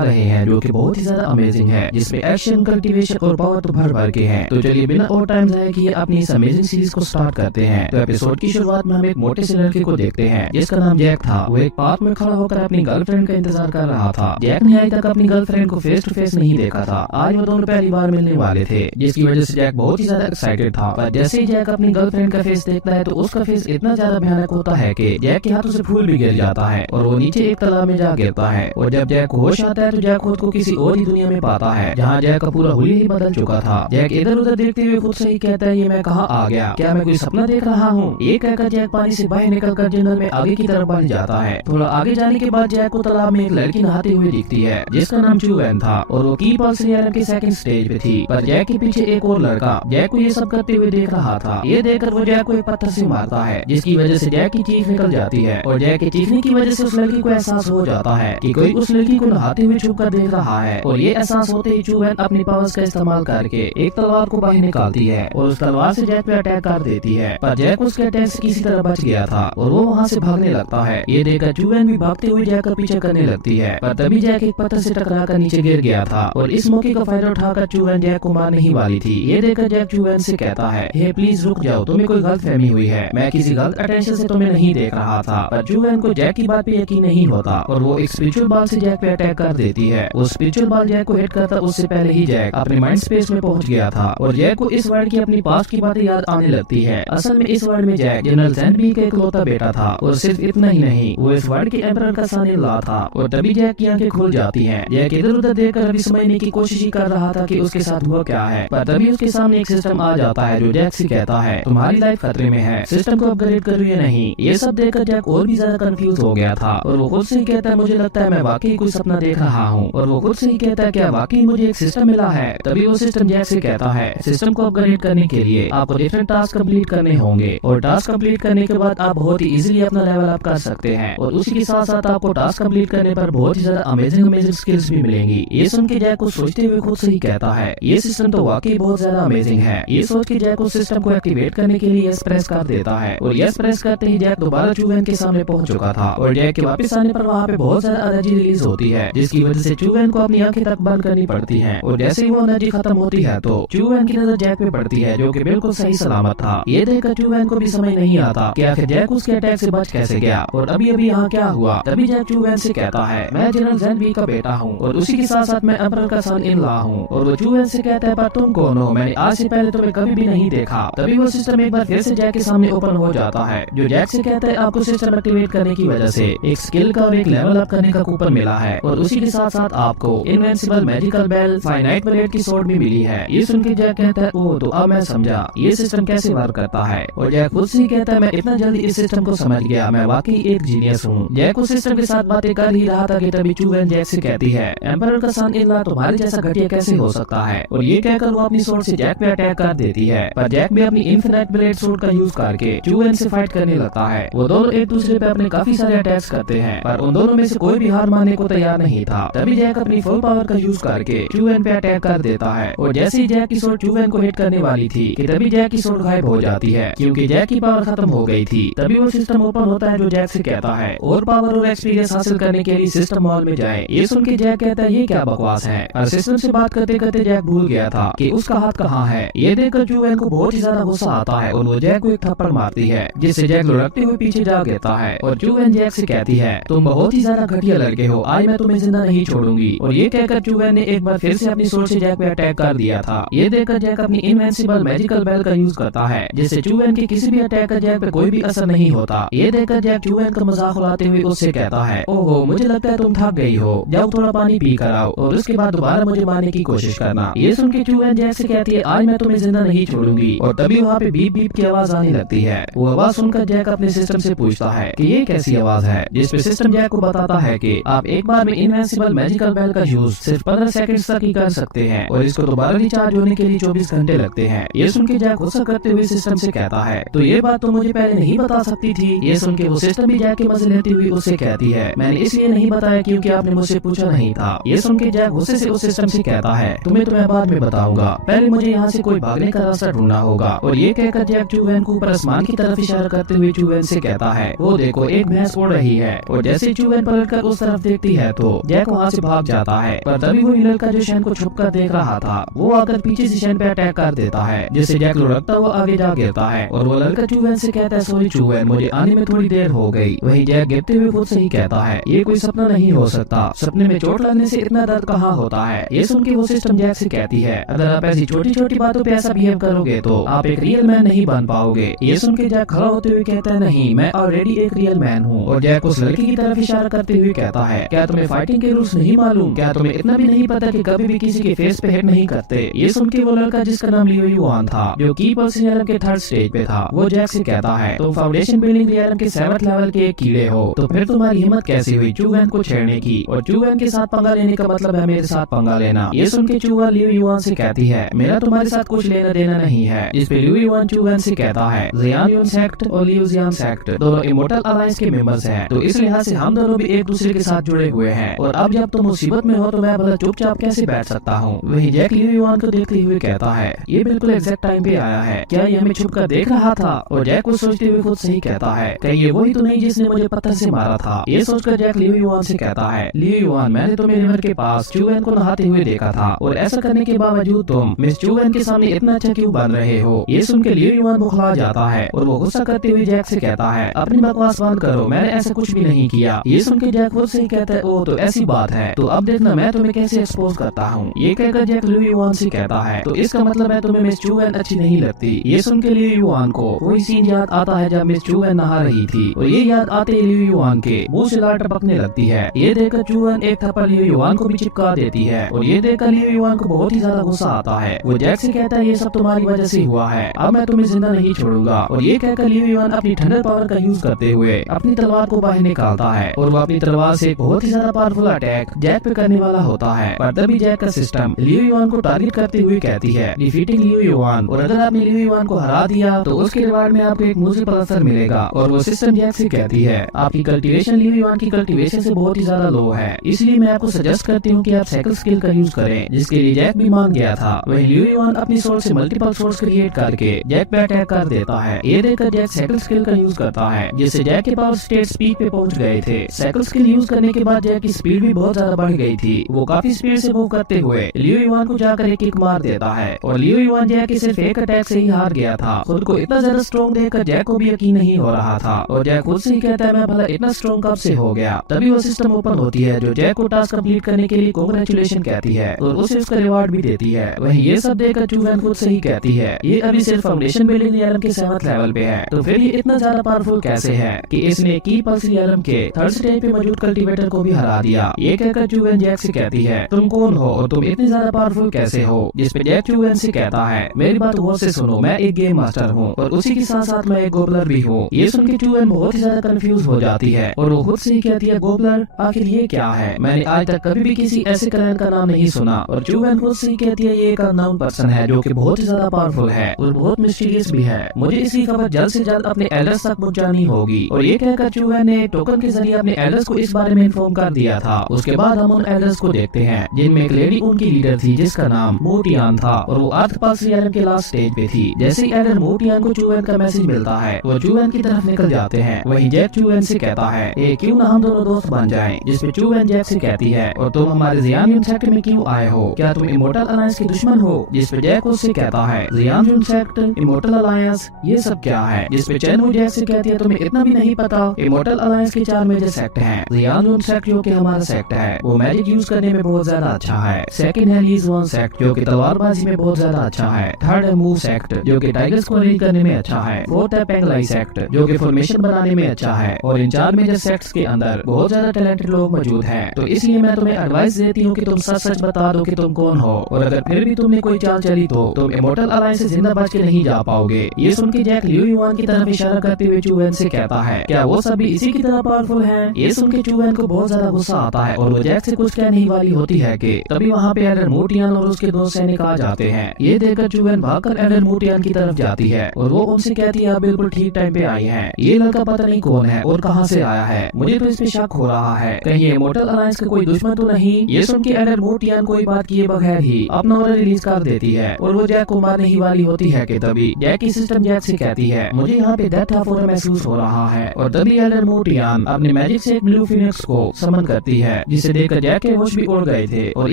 रहे हैं जो कि बहुत ही ज्यादा अमेजिंग है, जिसमें एक्शन, कल्टीवेशन और पावर तो भर भर के हैं। तो चलिए बिना और टाइम जाया किए अपनी इस अमेजिंग सीरीज को स्टार्ट करते हैं। तो एपिसोड की शुरुआत में हम एक मोटे से लड़के को देखते हैं जिसका नाम जैक था। वो एक पार्क में खड़ा होकर अपनी गर्लफ्रेंड का इंतजार कर रहा था। जैक ने आज तक अपनी गर्लफ्रेंड को फेस टू फेस नहीं देखा था। आज वो दोनों पहली बार मिलने वाले थे, जिसकी वजह से जैक बहुत ही ज्यादा एक्साइटेड था। पर जैसे ही जैक अपनी गर्लफ्रेंड का फेस देखता है तो उसका फेस इतना ज्यादा भयानक होता है कि जैक के हाथों से फूल भी गिर जाता है और वो नीचे एक तालाब में जा गिरता है। और जब जैक को होश आता है तो जैक खुद को किसी और ही दुनिया में पाता है जहाँ जैक का पूरा हुलिया ही बदल चुका था। जैक इधर उधर देखते हुए खुद से ही कहता है, ये मैं कहाँ आ गया, क्या मैं कोई सपना देख रहा हूँ। ये कहकर जैक पानी से बाहर निकलकर जंगल में आगे की तरफ बढ़ जाता है। थोड़ा आगे जाने के बाद जैक को तालाब में एक लड़की नहाते हुए दिखती है जिसका नाम चूवैन था और वो की पल्स रियल के सेकंड स्टेज पे थी। पर जैक के पीछे एक और लड़का जैक को ये सब करते हुए देख रहा था। ये देखकर वो जैक को एक पत्थर से मारता है जिसकी वजह से जैक की चीख निकल जाती है और जैक के चीखने की वजह से उस लड़की को एहसास हो जाता है कि कोई उस लड़की को नहाते हुए छुप कर देख रहा है। और ये एहसास होते ही चूवैन अपनी पावर्स का इस्तेमाल करके एक तलवार को बाहर निकालती है और उस तलवार से जैक पे अटैक कर देती है। पर जैक उसके अटैक से किसी तरह बच गया था और वो वहाँ से भागने लगता है। ये देखकर चूवैन भी भागते हुए जैक का पीछा करने लगती है। पर तभी जैक एक पत्थर से टकराकर नीचे गिर गया था और इस मौके का फायदा उठाकर चूवैन जैक को मारने ही वाली थी। ये देखकर जैक चूवैन से कहता है, हे प्लीज रुक जाओ, तुम्हें कोई गलतफहमी हुई है, मैं किसी गलत अटेंशन से तुम्हें नहीं देख रहा था। पर चूवैन को जैक की बात पे यकीन नहीं होता और वो एक स्पिरिचुअल बॉल से जैक पे अटैक कर देती है। वो स्पिरिचुअल बॉल जैक को हिट करता उससे पहले ही जैक अपने माइंड स्पेस में पहुंच गया था और जैक को इस वर्ल्ड की अपनी पास्ट की बातें याद आने लगती है। असल में इस वर्ल्ड में जैक जनरल ज़ेनबी का इकलौता बेटा था और सिर्फ इतना ही नहीं, वो इस वर्ल्ड के एम्परर का सन-इन-लॉ था। और तभी जैक की आंखें खुल जाती हैं। जैक इधर उधर देखकर अभी समझने की कोशिश ही कर रहा था कि उसके साथ हुआ क्या है। पर तभी उसके सामने एक सिस्टम आ जाता है जो जैक से कहता है, तुम्हारी लाइफ खतरे में है, सिस्टम को अपग्रेड करो या नहीं। ये सब देखकर जैक और भी ज्यादा कंफ्यूज हो गया था और वो खुद से ही कहता है, मुझे लगता है मैं वाकई कोई सपना देख रहा हूँ। और वो खुद से ही कहता है, क्या वाकई मुझे एक सिस्टम मिला है। तभी वो सिस्टम जैक से कहता है, सिस्टम को अपग्रेड करने के लिए आपको डिफरेंट टास्क कंप्लीट करने होंगे और टास्क कंप्लीट करने के बाद आप बहुत ही इजीली अपना लेवल अप कर सकते हैं और उसी के साथ साथ आपको टास्क कंप्लीट करने पर बहुत ही ज्यादा अमेजिंग स्किल्स भी मिलेंगी। ये सुन के जैक को सोचते हुए खुद से ही कहता है, ये सिस्टम तो वाकई बहुत ज्यादा अमेजिंग है। ये सोच के जैक उस सिस्टम को एक्टिवेट करने के लिए यस प्रेस कर देता है और यस प्रेस करते ही जैक दोबारा चूवैन के सामने पहुंच चुका था। और जैक के वापस आने पर वहाँ पे बहुत ज्यादा एनर्जी रिलीज होती है जिसकी वजह से चूवैन को अपनी आंखें तक बंद करनी पड़ती है। और जैसे ही वो एनर्जी खत्म होती है तो चूवैन की नजर जैक पे पड़ती है जो कि बिल्कुल सही सलामत था। ये देखकर चूवैन को भी समझ नहीं आता कि आखिर जैक उसके अटैक से बच कैसे गया और अभी अभी यहाँ क्या हुआ। तभी जैक चूवैन से कहता है, मैं जनरल ज़ेनबी का बेटा हूँ और उसी के साथ साथ मैं एम्परर का सन-इन-लॉ हूँ। और वो चूवैन से कहता है, पर तुम कौन हो, मैंने आज से पहले तुम्हें कभी भी नहीं देखा। तभी वो सिस्टम एक बार फिर से जैक के सामने ओपन हो जाता है जो जैक से कहता है, आपको सिस्टम एक्टिवेट करने की वजह से एक स्किल का और एक लेवल अप करने का कूपन मिला है और उसी के साथ साथ आपको invincible magical bell finite blade की स्वॉर्ड भी मिली है। ये सुन के जैक कहता है, ओह तो अब मैं समझा ये सिस्टम कैसे वर्क करता है। और जैक खुद से ही कहता है, मैं इतना जल्दी इस सिस्टम को समझ गया, मैं वाकई एक जीनियस हूँ। जैक उस सिस्टम के साथ बातें कर ही रहा था कि तभी चूवैन जैक से कहती है, एम्परर का सन-इन-लॉ तुम्हारे जैसा घटिया कैसे हो सकता है। और ये कहकर वो अपनी स्वॉर्ड से जैक पे अटैक कर देती है। पर जैक भी अपनी इनफिनिट ब्लेड स्वॉर्ड का यूज करके चूवैन से फाइट करने लगता है। वो दोनों एक दूसरे पे अपने काफी सारे अटैक्स करते हैं पर उन दोनों में से कोई भी हार मानने को तैयार नहीं था। तभी जैक अपनी फुल पावर का यूज करके चूवैन पे अटैक कर देता है और जैसे ही जैक की स्वॉर्ड चूवैन को हिट करने वाली थी कि तभी जैक की स्वॉर्ड गायब हो जाती है क्योंकि जैक की पावर खत्म हो गई थी। तभी वो सिस्टम ओपन होता है जो जैक से कहता है, और पावर और एक्सपीरियंस हासिल करने के लिए सिस्टम मॉल में जाए। ये सुन के जैक कहता है, ये क्या बकवास है। और सिस्टम से बात करते करते जैक भूल गया था कि उसका हाथ कहाँ है। ये देखकर चूवैन को बहुत ही ज्यादा गुस्सा आता है और वो जैक को एक थप्पड़ मारती है जिससे जैक लुढ़कते हुए पीछे जा गिरता है। और चूवैन जैक से कहती है, तुम बहुत ही ज्यादा घटिया लड़के हो, आज मैं तुम्हें जिंदा नहीं छोड़ूंगी। और ये कहकर चूवैन ने एक बार फिर से अपनी स्वॉर्ड से जैक पे अटैक कर दिया था। ये देखकर जैक अपनी इनविंसिबल मैजिकल बेल का यूज करता है जिससे चूवैन के किसी भी अटैक का जैक पे कोई भी असर नहीं होता। ये देखकर जैक चूवैन का मजाक उड़ाते हुए उससे कहता है, ओहो मुझे लगता है तुम थक गई हो, जाओ थोड़ा पानी पी कर आओ और उसके बाद दोबारा मुझे मारने की कोशिश करना। ये सुन के चूवैन जैक से कहती है, आज मैं तुम्हें जिंदा नहीं छोड़ूंगी। और तभी वहाँ पे बीप बीप की आवाज आने लगती है। वो आवाज सुनकर जैक अपने सिस्टम से पूछता है कि ये कैसी आवाज है, जिसपे सिस्टम जैक को बताता है कि आप एक बार में इनविंसिबल मैजिकल बेल का यूज सिर्फ 15 सेकंड्स तक ही कर सकते हैं और इसको दोबारा रिचार्ज होने के लिए 24 घंटे लगते हैं। ये सुन के जैक गुस्सा करते हुए सिस्टम से कहता है, तो ये बात तो मुझे पहले नहीं बता सकती थी। ये सुन के वो सिस्टम भी जैक के मजे लेती हुई उससे कहती है, मैंने इसलिए नहीं बताया क्योंकि आपने मुझसे पूछा नहीं था। ये सुन के जैक गुस्से से उस सिस्टम से कहता है, तुम्हें बाद में बताऊंगा, पहले मुझे यहाँ से कोई भागने का रास्ता ढूंढना होगा। और ये कहकर जैक चूवैन को ऊपर आसमान की तरफ इशारा करते हुए चूवैन से कहता है, वो देखो एक भैंस उड़ रही है। और जैसे चूवैन पलटकर उस तरफ देखती है तो जैक जैक वहाँ से भाग जाता है। पर तभी वो लड़का जो शैन को छुप कर देख रहा था वो आकर पीछे से शैन पे अटैक कर देता है, जिससे जैक लुढ़कता हुआ आगे जा गिरता है और वो लड़का चूवैन से कहता है सॉरी चूवैन, मुझे आने में थोड़ी देर हो गई। वही जैक गिरते हुए खुद से ही कहता है ये कोई सपना नहीं हो सकता, सपने में चोट लगने से इतना दर्द कहाँ होता है। ये सुन के वो सिस्टम जैक से कहती है अगर आप ऐसी छोटी छोटी बातों पे ऐसा बिहेव करोगे तो आप एक रियल मैन नहीं बन पाओगे। ये सुन के जैक खड़ा होते हुए कहता है नहीं, मैं ऑलरेडी एक रियल मैन हूँ। और जैक उस लड़की की तरफ इशारा करते हुए कहता है क्या तुम्हें फाइटिंग के रूल्स नहीं मालूम, क्या तुम्हें इतना भी नहीं पता कि कभी भी किसी के फेस पे हिट नहीं करते। ये सुन के वो लड़का जिसका नाम लियो युआन था जो की पर्सन रियलम के 3rd स्टेज पे था वो जैक से कहता है तुम फाउंडेशन बिल्डिंग रियलम के 7th लेवल के एक कीड़े हो, तो फिर तुम्हारी हिम्मत कैसे हुई चूवैन को छेड़ने की, और चूवैन के साथ पंगा लेने का मतलब है मेरे साथ पंगा लेना। ये सुन के चूवैन लियो युआन से कहती है मेरा तुम्हारे साथ कुछ लेना देना नहीं है। इस पे लियो युआन चूवैन से कहता है जियान यून सेक्ट और लियो जियान सेक्ट दोनों इमोर्टल अलायंस के मेंबर्स हैं, तो इस लिहाज से हम दोनों भी एक दूसरे के साथ जुड़े हुए हैं, और अब जब तुम मुसीबत में हो तो मैं भला चुपचाप कैसे बैठ सकता हूँ। वही जैक लियो युआन को देखते हुए कहता है ये बिल्कुल एग्जैक्ट टाइम पे आया है, क्या ये हमें छुप कर देख रहा था। और जैक को सोचते हुए खुद से ही कहता है कहीं ये वही तो नहीं जिसने मुझे पत्थर से मारा था। ये सोचकर जैक लियो युआन से कहता है लियो युआन, मैंने तुम्हें रिवर के पास चूवैन को नहाते हुए देखा था, और ऐसा करने के बावजूद तुम मिस चूवैन के सामने इतना अच्छा क्यों बन रहे हो। ये सुन के लियो युआन बुखला जाता है और वो गुस्सा करते हुए जैक से कहता है अपनी बकवास बंद करो, मैंने ऐसा कुछ भी नहीं किया। ये सुन के जैक खुद से ही कहता है ओ तो ऐसी बात है, तो अब देखना मैं तुम्हें कैसे एक्सपोज करता हूँ। ये कहकर जैक लियो युआन से कहता है तो इसका मतलब है तुम्हें मिस चूवैन अच्छी नहीं लगती। ये सुन के लियो युआन को कोई सीन याद आता है जब मिस चूवैन नहा रही थी, और ये याद आते ही लियो युआन के मुंह से लार टपकने लगती है। ये देखकर चूवैन एक थप्पड़ लियो युआन को भी चिपका देती है, और ये देखकर लियो युआन को बहुत ही ज्यादा गुस्सा आता है। वो जैक से कहता है ये सब तुम्हारी वजह से हुआ है, अब मैं तुम्हें जिंदा नहीं छोड़ूंगा। और ये कहकर लियो युआन अपनी थंडर पावर का यूज करते हुए अपनी तलवार को बाहर निकालता है, और वो अपनी तलवार से बहुत ही ज्यादा पावरफुल अटैक जैक पे करने वाला होता है। पर तभी जैक का सिस्टम लियो युआन को टारगेट करते हुए कहती है डिफीटिंग लियो युआन, और अगर आपने लियो युआन को हरा दिया तो उसके रिवार्ड में आपको एक म्यूजिक पल्सर मिलेगा। और वो सिस्टम जैक से कहती है आपकी कल्टीवेशन लियो युआन की कल्टीवेशन से बहुत ही ज्यादा लो है, इसलिए मैं आपको सजेस्ट करती हूँ कि आप साइकिल स्किल का यूज करें, जिसके लिए जैक भी मान गया था। वही लियो युआन अपनी सोर्ड से मल्टीपल सोर्स क्रिएट करके जैक पे अटैक कर देता है। ये देखकर जैक साइकिल स्किल का यूज करता है, जिससे जैक के पावर स्टेट स्पीड पे पहुंच गए थे। साइकिल स्किल यूज करने के बाद जैक की स्पीड भी बहुत ज्यादा बढ़ गई थी। वो काफी स्पीड से मूव करते हुए लियो युआन को जाकर एक किक मार देता है, और लियो युआन जैक के सिर्फ एक अटैक से ही हार गया था। खुद को इतना ज्यादा स्ट्रॉन्ग देखकर जैक को भी यकीन नहीं हो रहा था, और जैक खुद से ही कहता है मैं भला इतना स्ट्रॉन्ग कब से हो गया। तभी वो सिस्टम ओपन होती है जो जैक को टास्क कंप्लीट करने के लिए कांग्रेचुलेशन कहती है, और उसे उसका रिवार्ड भी देती है। वहीं ये सब देखकर चूवैन खुद से ही कहती है ये अभी सिर्फ फाउंडेशन बिल्डिंग रियलम के 7th लेवल पे है, तो फिर ये इतना ज्यादा पावरफुल कैसे है कि इसने की पल्स रियलम के 3rd स्टेज पे मौजूद कल्टीवेटर को भी हरा दिया। ये कहकर चूवैन जैक से कहती है तुम कौन हो और तुम इतनी ज्यादा पावरफुल कैसे हो। जिसपे जैक चूवैन से कहता है मेरी बात गौर से सुनो, मैं एक गेम मास्टर हूँ और उसी के साथ साथ मैं एक गोबलर भी हूँ। ये सुन के चूवैन बहुत ही ज्यादा कंफ्यूज हो जाती है, और वो खुद से ही कहती है गोबलर आखिर ये क्या है, मैंने आज तक कभी भी किसी ऐसे क्लैन का नाम नहीं सुना। और चूवैन खुद से ही कहती है ये एक अननोन पर्सन है जो कि बहुत ही ज्यादा पावरफुल है और बहुत मिस्टीरियस भी है, मुझे इसकी खबर जल्द से जल्द अपने एल्डर्स तक पहुंचानी होगी। और ये कहकर चूवैन ने टोकन के जरिए अपने एल्डर्स को इस बारे में इन्फॉर्म कर दिया था। उसके बाद हम उन एल्डर्स को देखते हैं जिनमें एक लेडी उनकी लीडर थी जिसका नाम मोटियान था, और वो अर्थ पल्स रियलम के लास्ट स्टेज पे थी। जैसे ही एल्डर मोटियान को चूवैन का मैसेज मिलता है वो चूवैन की तरफ निकल जाते हैं। वहीं जैक चूवैन से कहता है क्यों ना हम दोनों दोस्त बन जाएं। जिसपे चूवैन जैक से कहती है और तुम हमारे जियान यून सेक्ट में क्यों आए हो, क्या तुम इमोर्टल अलायंस के दुश्मन हो। जिसपे जैक उससे कहता है जियान यून सेक्ट, इमोर्टल अलायंस, ये सब क्या है। जिसपे चैनू जैक से कहती है तुम्हें इतना भी नहीं पता, इमोर्टल अलायंस के 4 मेजर सेक्ट हैं। जियान यून सेक्ट जो कि हमारा सेक्ट है वो मैजिक यूज करने में बहुत ज्यादा अच्छा है। सेकंड है लीज वन सेक्ट जो कि तलवारबाजी में बहुत ज्यादा अच्छा है। थर्ड है मूव सेक्ट जो कि टाइगर्स को रीड करने में अच्छा है। फोर्थ है पेंगलाई सेक्ट जो कि फॉर्मेशन बनाने में अच्छा है। और इन 4 मेजर सेक्ट्स के अंदर बहुत ज्यादा टैलेंटेड लोग मौजूद हैं, तो इसलिए मैं तुम्हें एडवाइस देती हूँ कि तुम सच सच बता दो कि तुम कौन हो, और अगर फिर भी तुमने कोई चाल चली तो तुम इमोर्टल अलायंस से जिंदा बच के नहीं जा पाओगे। ये सुन के जैक लियो युआन की तरफ इशारा करते हुए चूवैन से कहता है क्या वो सब भी इसी की तरह पावरफुल हैं। ये सुन के चूवैन को बहुत ज्यादा गुस्सा आता है और वो जैक से कुछ कहने ही वाली होती है कि तभी वहाँ पे एल्डर मोटियान और उसके 2 सैनिक आ जाते हैं। ये देखकर चूवैन भागकर एल्डर मोटियान की तरफ जाती है और वो उनसे कहती है आप बिल्कुल ठीक टाइम पे आई हैं। ये लड़का पता नहीं कौन है और कहाँ से आया है, मुझे तो इस पे शक हो रहा है, कहीं ये इमोर्टल अलायंस का कोई दुश्मन तो नहीं। ये सुन के एल्डर मोटियान कोई बात किए बगैर ही अपना ऑर्डर रिलीज कर देती है और वो जैक को मारने ही वाली होती है कि तभी जैक की सिस्टम जैक से कहती है मुझे यहाँ पे डेथ महसूस हो रहा है। और तभी एल्डर मोटियान अपने मैजिक से एक ब्लू फिनिक्स को समन करती है है जिसे देखकर जैक के होश भी उड़ गए थे। और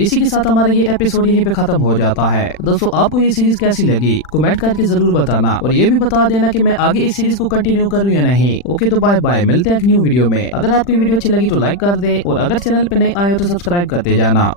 इसी के साथ हमारा ये एपिसोड यहीं पे खत्म हो जाता है। दोस्तों आपको ये सीरीज कैसी लगी कमेंट करके जरूर बताना और ये भी बता देना कि मैं आगे इस सीरीज को कंटिन्यू करूँ या नहीं। ओके तो बाय बाय, मिलते हैं एक न्यू वीडियो में। अगर आपकी वीडियो अच्छी लगी तो लाइक कर दे और अगर चैनल पे नए आए हो तो सब्सक्राइब करते जाना।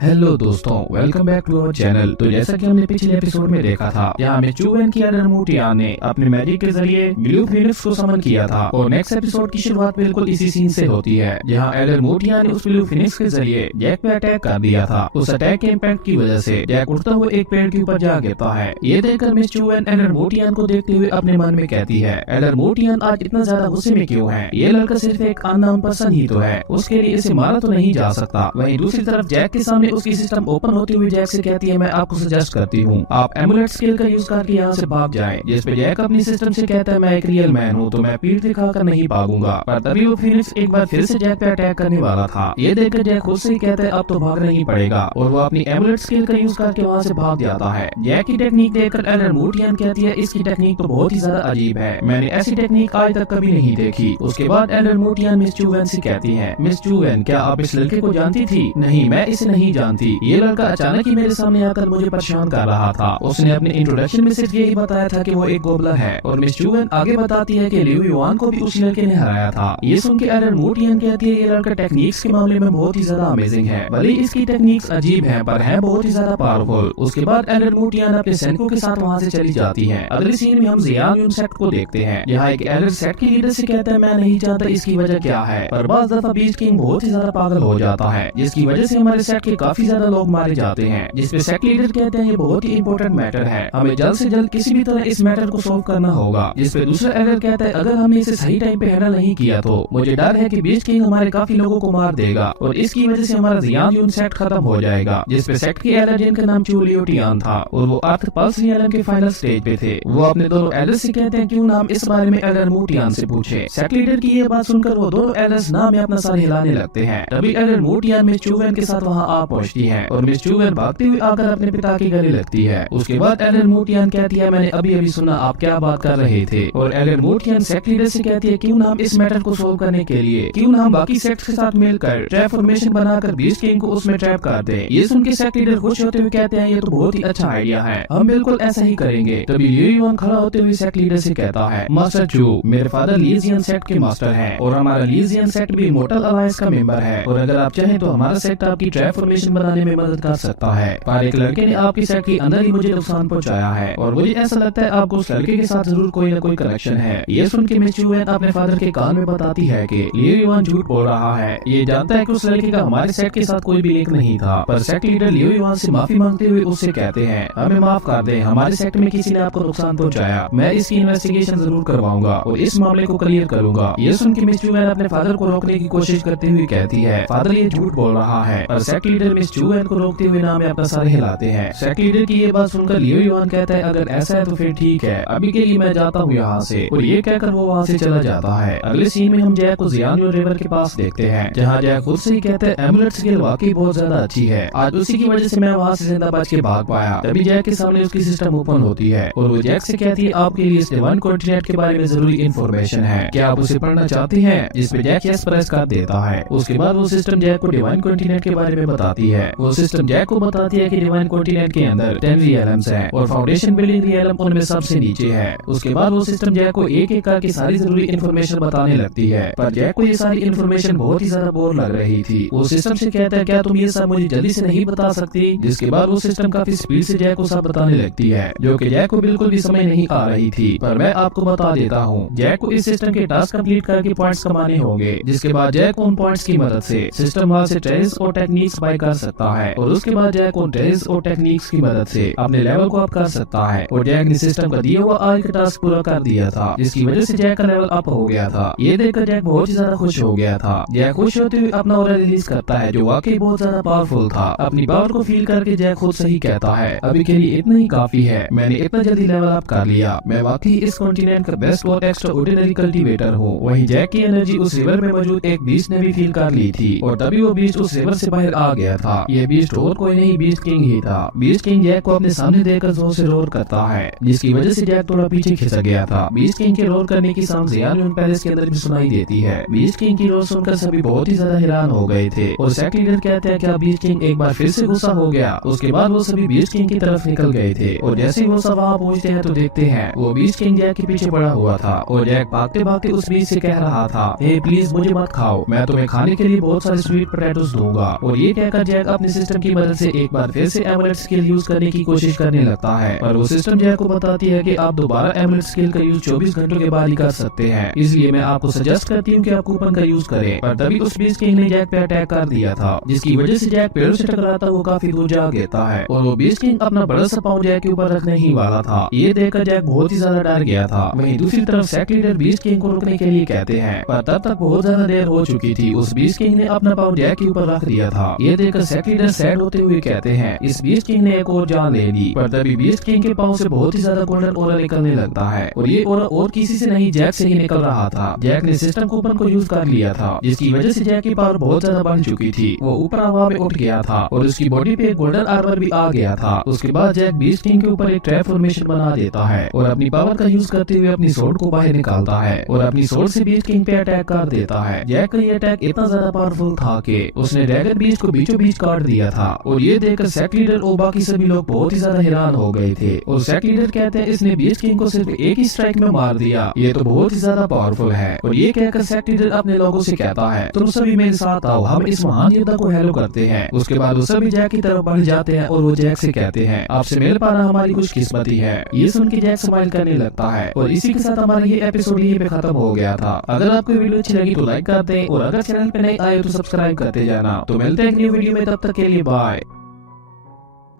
हेलो दोस्तों, welcome back to our channel. तो जैसा कि हमने पिछले एपिसोड में देखा था, यहाँ में चुवेन की एडर मोटियान ने अपने मैजिक के जरिए ब्लू फिनिक्स को समन किया था और नेक्स्ट एपिसोड की शुरुआत बिल्कुल इसी सीन से होती है, जहाँ एडर मोटियान ने उस ब्लू फिनिक्स के जरिए जैक पे अटैक कर दिया था। उस अटैक के इम्पैक्ट की वजह से जैक उड़ता हुआ एक पेड़ के ऊपर जा गिरता है। ये देखकर मिस चुवेन एडर मोटियान को देखते हुए अपने मन में कहती है, एडर मोटियान आज इतना ज्यादा गुस्से में क्यों है? ये लड़का सिर्फ एक अननोन पर्सन ही तो है, उसके लिए इसे मारा तो नहीं जा सकता। वहीं दूसरी तरफ जैक के सामने उसकी सिस्टम ओपन होती हुई जैक से कहती है, मैं आपको सजेस्ट करती हूँ आप एमुलेट स्किल का यूज करके यहाँ से भाग जाएं। जिस पे जैक अपनी सिस्टम से कहता है, मैं एक रियल मैन हूँ तो मैं पीठ दिखाकर नहीं भागूंगा। पर तभी वो फिनिक्स एक बार फिर से जैक पे अटैक करने वाला था। ये देखकर जैक खुद से ही कहता है, अब तो भागना ही पड़ेगा और वो अपनी एमुलेट स्किल का यूज करके वहाँ से भाग जाता है। जैक की टेक्निक देखकर एडर मोटियान कहती है, इसकी टेक्निक तो बहुत ही ज्यादा अजीब है, मैंने ऐसी टेक्निक आज तक कभी नहीं देखी। उसके बाद एडर मोटियान मिस चुवेन से कहती है, मिस चुवेन क्या आप इस लड़के को जानती थी? नहीं, मैं इसे नहीं जानती। ये लड़का अचानक ही मेरे सामने आकर मुझे परेशान कर रहा था। उसने अपने इंट्रोडक्शन में सिर्फ यही बताया था कि वो एक गोबलर है। और मिस चुवेन आगे बताती है कि लियू युआन को भी उसी लड़के ने हराया था। ये सुन के एडर मोटियान कहती है, ये लड़का टेक्निक्स के मामले में बहुत ही ज्यादा अमेजिंग है, भले इसकी टेक्निक्स अजीब है पर है बहुत ही ज्यादा पावरफुल। उसके बाद एडर मोटियान अपने सैनिकों के साथ वहाँ से चली जाती है। अगले सीन में हम जियान यून सेक्ट को देखते हैं, यहाँ एक एडर सेक्ट की लीडर से कहता है, मैं नहीं जानता इसकी वजह क्या है, पर बाज़ दफा बीस्ट किंग बहुत ही ज्यादा पागल हो जाता है, जिसकी वजह से हमारे सेक्ट के काफी ज्यादा लोग मारे जाते हैं। जिसपे सेक्ट लीडर कहते हैं, ये बहुत ही इंपॉर्टेंट मैटर है, हमें जल्द से जल्द किसी भी तरह इस मैटर को सॉल्व करना होगा। जिसपे दूसरा एडर कहता है, अगर हमने इसे सही टाइम पे हैंडल नहीं किया तो मुझे डर है कि बीस्ट किंग हमारे काफी लोगों को मार देगा और इसकी वजह से हमारा जियान यून सेक्ट खत्म हो जाएगा। जिसपे सेक्ट की एडर जिनका नाम चूलियोटियान था और वो अर्थ पल्स रियलम के फाइनल स्टेज पे थे, वो अपने दोनों एडर्स से कहते हैं, क्यों ना हम इस बारे में एडर मोटियान से पूछे। सेक्ट लीडर की ये बात सुनकर वो दोनों एडर्स ना में अपना सर हिलाने लगते हैं। तभी एडर मोटियान मिस चुवेन के साथ वहाँ आ पहुँचती है और मिस चुवेन भागते हुए आकर अपने पिता की गले लगती है। उसके बाद एडर मोटियान कहती है, मैंने अभी अभी सुना आप क्या बात कर रहे थे। और एडर मोटियान सेक्ट लीडर से कहती है, क्यों ना हम इस मैटर को सोल्व करने के लिए क्यों ना हम बाकी सेक्ट्स के साथ मिलकर ट्रैप फॉर्मेशन बनाकर बीस्ट किंग को उसमें ट्रैप कर दे। ये सुन के सेक्ट लीडर खुश होते हुए कहते हैं, ये तो बहुत ही अच्छा आइडिया है, हम बिल्कुल ऐसा ही करेंगे। तभी लियू युआन खड़ा होते हुए सेक्ट लीडर से कहता है, मास्टर चू, मेरे फादर लीजियन सेक्ट के मास्टर हैं और हमारा लीजियन सेक्ट भी इमोर्टल अलायंस का मेंबर है और अगर आप चाहें तो हमारा सेक्ट आपकी ट्रैप फॉर्मेशन बनाने में मदद कर सकता है। पर एक लड़के ने आपकी सेक्ट के अंदर ही मुझे नुकसान पहुंचाया है और मुझे ऐसा लगता है आपको उस लड़के के साथ जरूर कोई न कोई कनेक्शन है। ये सुन के मिस चुवेन अपने फादर के कान में बताती है कि लियू युआन झूठ बोल रहा है, ये जानता है कि उस लड़के का हमारे सेक्ट के साथ कोई भी लिंक नहीं था। पर सेक्ट लीडर लियू युआन से माफी मांगते हुए उससे कहते हैं, हमें माफ कर दे, हमारे सेक्ट में किसी ने आपको नुकसान पहुंचाया, मैं इसकी इन्वेस्टिगेशन जरूर करवाऊंगा और इस मामले को क्लियर करूंगा। ये सुन के मिस चुवेन अपने फादर को रोकने की कोशिश करते हुए कहती है, फादर ये झूठ बोल रहा है। पर सेक्ट लीडर मिस चुवेन को रोकते हुए नाम में अपना सर हिलाते हैं। सेक्ट लीडर की ये बात सुनकर लियू युआन कहता है, अगर ऐसा है तो फिर ठीक है, अभी के लिए मैं जाता हूँ यहाँ से। और ये कहकर वो वहाँ से चला जाता है। अगले सीन में हम जैक को जियान यून रिवर के पास देखते हैं, जहाँ जैक खुद से ही कहते हैं, एमुलेट स्किल वाकई बहुत ज्यादा अच्छी है, आज उसी की वजह से मैं वहाँ से जिंदा बच के भाग पाया। तभी जैक के सामने उसकी सिस्टम ओपन होती है और वो जैक से कहती है, आपके लिए इस डिवाइन कॉन्टिनेंट के बारे में जरूरी इंफॉर्मेशन है, क्या आप उसे पढ़ना चाहती हैं? जिसपे जैक यस प्रेस कर देता है। उसके बाद वो सिस्टम जैक को डिवाइन कॉन्टिनेंट के बारे में बताती है। वो सिस्टम जैक को बताती है कि डिवाइन कॉन्टिनेंट के अंदर 10 रियलम्स हैं और फाउंडेशन बिल्डिंग रियलम उनमें सबसे नीचे है। उसके बाद वो सिस्टम जैक को एक एक करके सारी जरूरी इन्फॉर्मेशन बताने लगती है, पर जैक को ये सारी इन्फॉर्मेशन बहुत ही ज्यादा बोर लग रही थी। वो सिस्टम से कहता है, क्या तुम ये सब मुझे जल्दी से नहीं बता सकती? जिसके बाद वो सिस्टम काफी स्पीड से जैक को सब बताने लगती है, जो कि जैक को बिल्कुल भी समझ नहीं आ रही थी। पर मैं आपको बता देता हूँ, जैक को इस सिस्टम के टास्क कंप्लीट करके पॉइंट्स कमाने होंगे, जिसके बाद जैक उन पॉइंट्स की मदद से सिस्टम वहाँ से ट्रेस और टेक्निक्स बाय कर सकता है और उसके बाद जैक उन ट्रेस और टेक्निक्स की मदद से अपने लेवल को अप कर सकता है। और जैक ने सिस्टम का दिया हुआ आज का टास्क पूरा कर दिया था, जिसकी वजह से जैक का लेवल अप हो गया था। ये देखकर जैक बहुत ही ज्यादा खुश हो गया था। जैक खुश होते हुए अपना ऑरा रिलीज करता है, जो वाकई बहुत ज्यादा पावरफुल था। अपनी पावर को फील करके जैक खुद से ही कहता है, अभी के लिए इतना ही काफी है, मैंने इतना जल्दी लेवल अप कर लिया, मैं वाकई इस कॉन्टिनेंट का बेस्ट और एक्स्ट्रा ऑर्डिनरी कल्टीवेटर हूँ। वहीं जैक की एनर्जी उस रिवर में मौजूद एक बीस्ट ने भी फील कर ली थी और तभी वो बीस्ट उस रिवर से बाहर आ गया गया था। ये बीस्ट और कोई नहीं, बीस्ट किंग ही था। बीस्ट किंग जैक को अपने सामने देखकर जोर से रोर करता है, जिसकी वजह से जैक थोड़ा पीछे खिसक गया था। बीस्ट किंग के रोर करने की साउंड जियान पैलेस के अंदर भी सुनाई देती है। बीस्ट किंग की रोर सुनकर सभी बहुत ही ज्यादा हैरान हो गए थे और सेक्ट लीडर कहते हैं क्या बीस्ट किंग एक बार फिर से गुस्सा हो गया। उसके बाद वो सभी बीस्ट किंग की तरफ निकल गए थे और जैसे ही वो सब वहाँ पहुँचते हैं तो देखते हैं वो बीस्ट किंग जैक के पीछे पड़ा हुआ था और जैक भागते भागते उस बीच से कह रहा था, हे प्लीज मुझे मत खाओ, मैं तुम्हें खाने के लिए बहुत सारे स्वीट पोटैटोस दूंगा। और ये कहकर जैक अपने सिस्टम की मदद से एक बार फिर से एमुलेट स्किल यूज करने की कोशिश करने लगता है और वो सिस्टम जैक को बताती है कि आप दोबारा एमुलेट स्किल का यूज 24 घंटों के बाद ही कर सकते हैं, इसलिए मैं आपको सजेस्ट करती हूँ कि आप कूपन का यूज करें। पर तभी उस बीस्ट किंग ने जैक पे अटैक कर दिया था, जिसकी वजह से जैक पेड़ों से टकराता वो काफी दूर जा गिरता है और वो बीस्ट किंग अपना बड़ा सा पाँव जैक के ऊपर रखने ही वाला था। ये देखकर जैक बहुत ही ज्यादा डर गया था। वहीं दूसरी तरफ सेक्ट लीडर बीस्ट किंग को रोकने के लिए कहते हैं, पर तब तक बहुत ज्यादा देर हो चुकी थी। उस बीस्ट किंग ने अपना पाँव जैक के ऊपर रख दिया था। ये देखकर सेक्ट लीडर सैड होते हुए कहते हैं, इस बीस्ट किंग ने एक और जान ले ली। पर तभी बीस्ट किंग के पाँव से बहुत ही ज्यादा गोल्डन ऑरा निकलने लगता है और ये ऑरा और किसी से नहीं जैक से ही निकल रहा था। जैक ने सिस्टम कूपन को यूज कर लिया था, जिसकी वजह से जैक की पावर बहुत ज्यादा बढ़ चुकी थी। वो ऊपर हवा में उठ गया था और उसकी बॉडी पे गोल्डन आर्मर भी आ गया था। उसके बाद जैक बीस्ट किंग के ऊपर एक ट्रैप फॉर्मेशन बना देता है और अपनी पावर का यूज करते हुए अपनी सोर्ड को बाहर निकालता है और अपनी सोर्ड से बीस्ट किंग पे अटैक कर देता है। जैक का ये अटैक इतना ज्यादा पावरफुल था कि उसने ड्रैगन बीस्ट को बीचों बीच काट दिया था और ये देखकर सेक्ट लीडर और बाकी सभी लोग बहुत ही ज्यादा हैरान हो गए थे। और सेक्ट लीडर कहते हैं, इसने बीस्ट किंग को सिर्फ एक ही स्ट्राइक में मार दिया, ये तो बहुत ही ज्यादा पावरफुल है। और ये कहकर सेक्ट लीडर अपने लोगों से कहता है, तुम सभी मेरे साथ आओ, हम इस महान योद्धा को हेलो करते हैं। उसके बाद वो सभी जैक की तरफ बढ़ जाते हैं और वो जैक से कहते हैं, आपसे मिल पाना हमारी खुशकिस्मती है। ये सुन के जैक स्माइल करने लगता है और इसी के साथ हमारा ये एपिसोड यहीं पे खत्म हो गया था। अगर आपको वीडियो अच्छी लगी तो लाइक कर दें और अगर चैनल पे नए आए तो सब्सक्राइब करते जाना। तो मिलते हैं एक न्यू वीडियो में, तब तक के लिए बाय।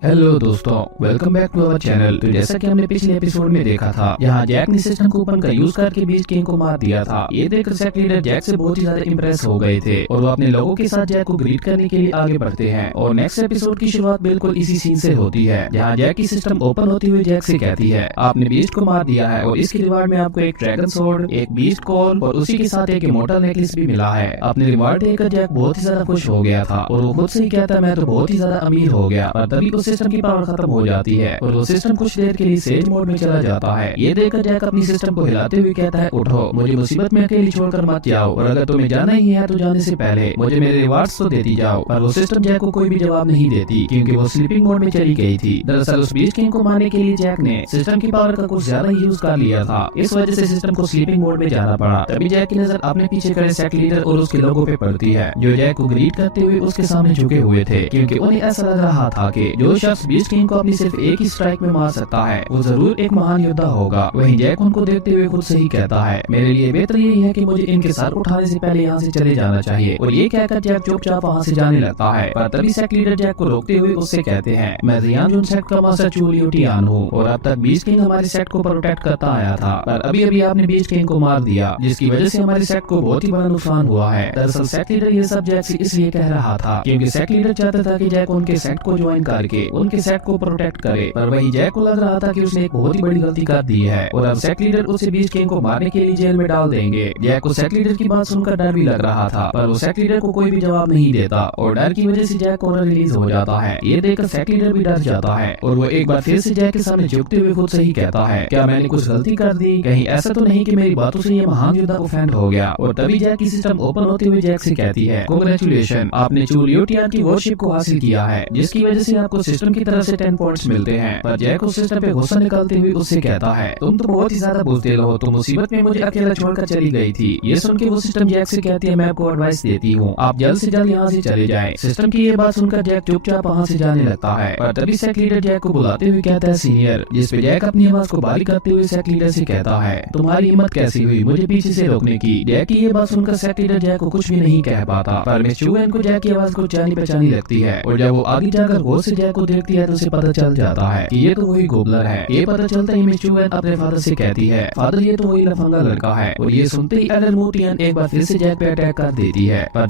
हेलो दोस्तों, welcome back to our channel. तो जैसा कि हमने पिछले एपिसोड में देखा था, यहाँ जैक ने सिस्टम कूपन का यूज करके बीस्ट किंग को मार दिया था। ये देखकर सेक्ट लीडर जैक से बहुत ही ज्यादा इंप्रेस हो गए थे और वो अपने लोगों के साथ जैक को ग्रीट करने के लिए आगे बढ़ते हैं। और नेक्स्ट एपिसोड की शुरुआत बिल्कुल इसी सीन से होती है, जहाँ जैक की सिस्टम ओपन होती हुई जैक से कहती है, आपने बीस्ट को मार दिया है और इसके रिवार्ड में आपको एक ड्रैगन सोर्ड, एक बीस्ट कॉल और उसी के साथ एक इमोर्टल नेकलेस भी मिला है। अपने रिवार्ड देखकर जैक बहुत ही ज्यादा खुश हो गया था और वो खुद से ही कहता, मैं तो बहुत ही ज्यादा अमीर हो गया। और तभी उस सिस्टम की पावर खत्म हो जाती है और वो सिस्टम कुछ देर के लिए सेज मोड में चला जाता है। ये देखकर जैक अपनी सिस्टम को हिलाते हुए कहता है, उठो, मुझे मुसीबत में अकेली छोड़कर मत जाओ और अगर तुम्हें जाना ही है तो जाने से पहले मुझे मेरे रिवार्ड्स तो देती जाओ। पर वो सिस्टम जैक को कोई भी जवाब नहीं देती क्योंकि वो स्लीपिंग मोड में चली गई थी। दरअसल उस बीस्ट किंग को मारने के लिए जैक ने सिस्टम की पावर का कुछ ज्यादा ही यूज कर लिया था, इस वजह से सिस्टम को स्लीपिंग मोड में जाना पड़ा। तभी जैक की नजर अपने पीछे खड़े सेक्ट लीडर और उसके लोगों पे पड़ती है, जो जैक को ग्रीट करते हुए उसके सामने झुके हुए थे, क्योंकि उन्हें ऐसा लग रहा था कि जो शख्स बीस्ट किंग को अपनी सिर्फ एक ही स्ट्राइक में मार सकता है वो जरूर एक महान योद्धा होगा। वहीं जैक उनको देखते हुए खुद से ही कहता है, मेरे लिए बेहतर यही है कि मुझे इनके सर उठाने से पहले यहाँ से चले जाना चाहिए। और ये कहकर जैक चुपचाप वहाँ से जाने लगता है। पर तभी सेक्ट लीडर जैक को रोकते हुए उससे कहते हैं, मैं जियान जुन सेक्ट का मास्टर चू लियूटियान हूँ और अब तक बीस्ट किंग हमारे सेक्ट को प्रोटेक्ट करता आया था, पर अभी अभी आपने बीस्ट किंग को मार दिया, जिसकी वजह से हमारे सेक्ट को बहुत ही बड़ा नुकसान हुआ है। दरअसल सेक्ट लीडर ये सब जैक से इसलिए कह रहा था क्योंकि सेक्ट लीडर चाहता था कि जैक उनके सेक्ट को ज्वाइन करके उनके सेक्ट को प्रोटेक्ट करे। पर वही जैक को लग रहा था कि उसने एक बहुत ही बड़ी गलती कर दी है और अब सेक्ट लीडर उसे बीस्ट किंग को मारने के लिए जेल में डाल देंगे। जैक को सेक्ट लीडर की बात सुनकर डर भी लग रहा था, पर वो सेक्ट लीडर को कोई भी जवाब नहीं देता और डर की वजह से जैक ऑर्डर रिलीज हो जाता है। ये देखकर सेक्ट लीडर भी डर जाता है और वो एक बार फिर से जैक के सामने झुकते हुए खुद से ही कहता है, क्या मैंने कुछ गलती कर दी? कहीं ऐसा तो नहीं कि मेरी बातों से ये महान योद्धा ऑफेंड हो गया? और तभी जैक की सिस्टम ओपन होते हुए जैक से कहती है, कांग्रेचुलेशन, आपने चू लियूटियान की वॉरशिप को हासिल किया है, जिसकी वजह से आपको सिस्टम की तरफ से 10 पॉइंट्स मिलते हैं। पर जैक उस सिस्टम पे गुस्सा निकालते हुए उससे कहता है, तुम तो बहुत ही ज्यादा बुज़दिल हो, तुम मुसीबत में मुझे अकेला छोड़कर चली गई थी। ये सुन के वो सिस्टम जैक से कहती है, मैं आपको एडवाइस देती हूँ, आप जल्द से जल्द यहाँ से चले जाएं। सिस्टम की ये बात सुनकर जैक चुपचाप वहाँ से जाने लगता है। पर तभी सेक्ट लीडर जैक को बुलाते हुए कहता है, सीनियर, जिस पे जैक अपनी आवाज को बारी करते हुए सेक्ट लीडर से कहता है, तुम्हारी हिम्मत कैसी हुई मुझे पीछे से रोकने की? जैक की ये बात सुनकर सेक्ट लीडर जैक को कुछ भी नहीं कह पाता, पर मिस चू को जैक की आवाज को जानी पहचानी लगती है और जब वो आगे जाकर गौर से जैक को को देखती है तो उसे पता चल जाता है कि ये तो वही गोबलर है। ये पता चलता ही मिस चुएन अपने फादर से कहती है, फादर ये तो वही लफंगा लड़का है। और ये सुनते ही एलन मोटियन एक बार फिर से जैक पे अटैक कर देती है, पर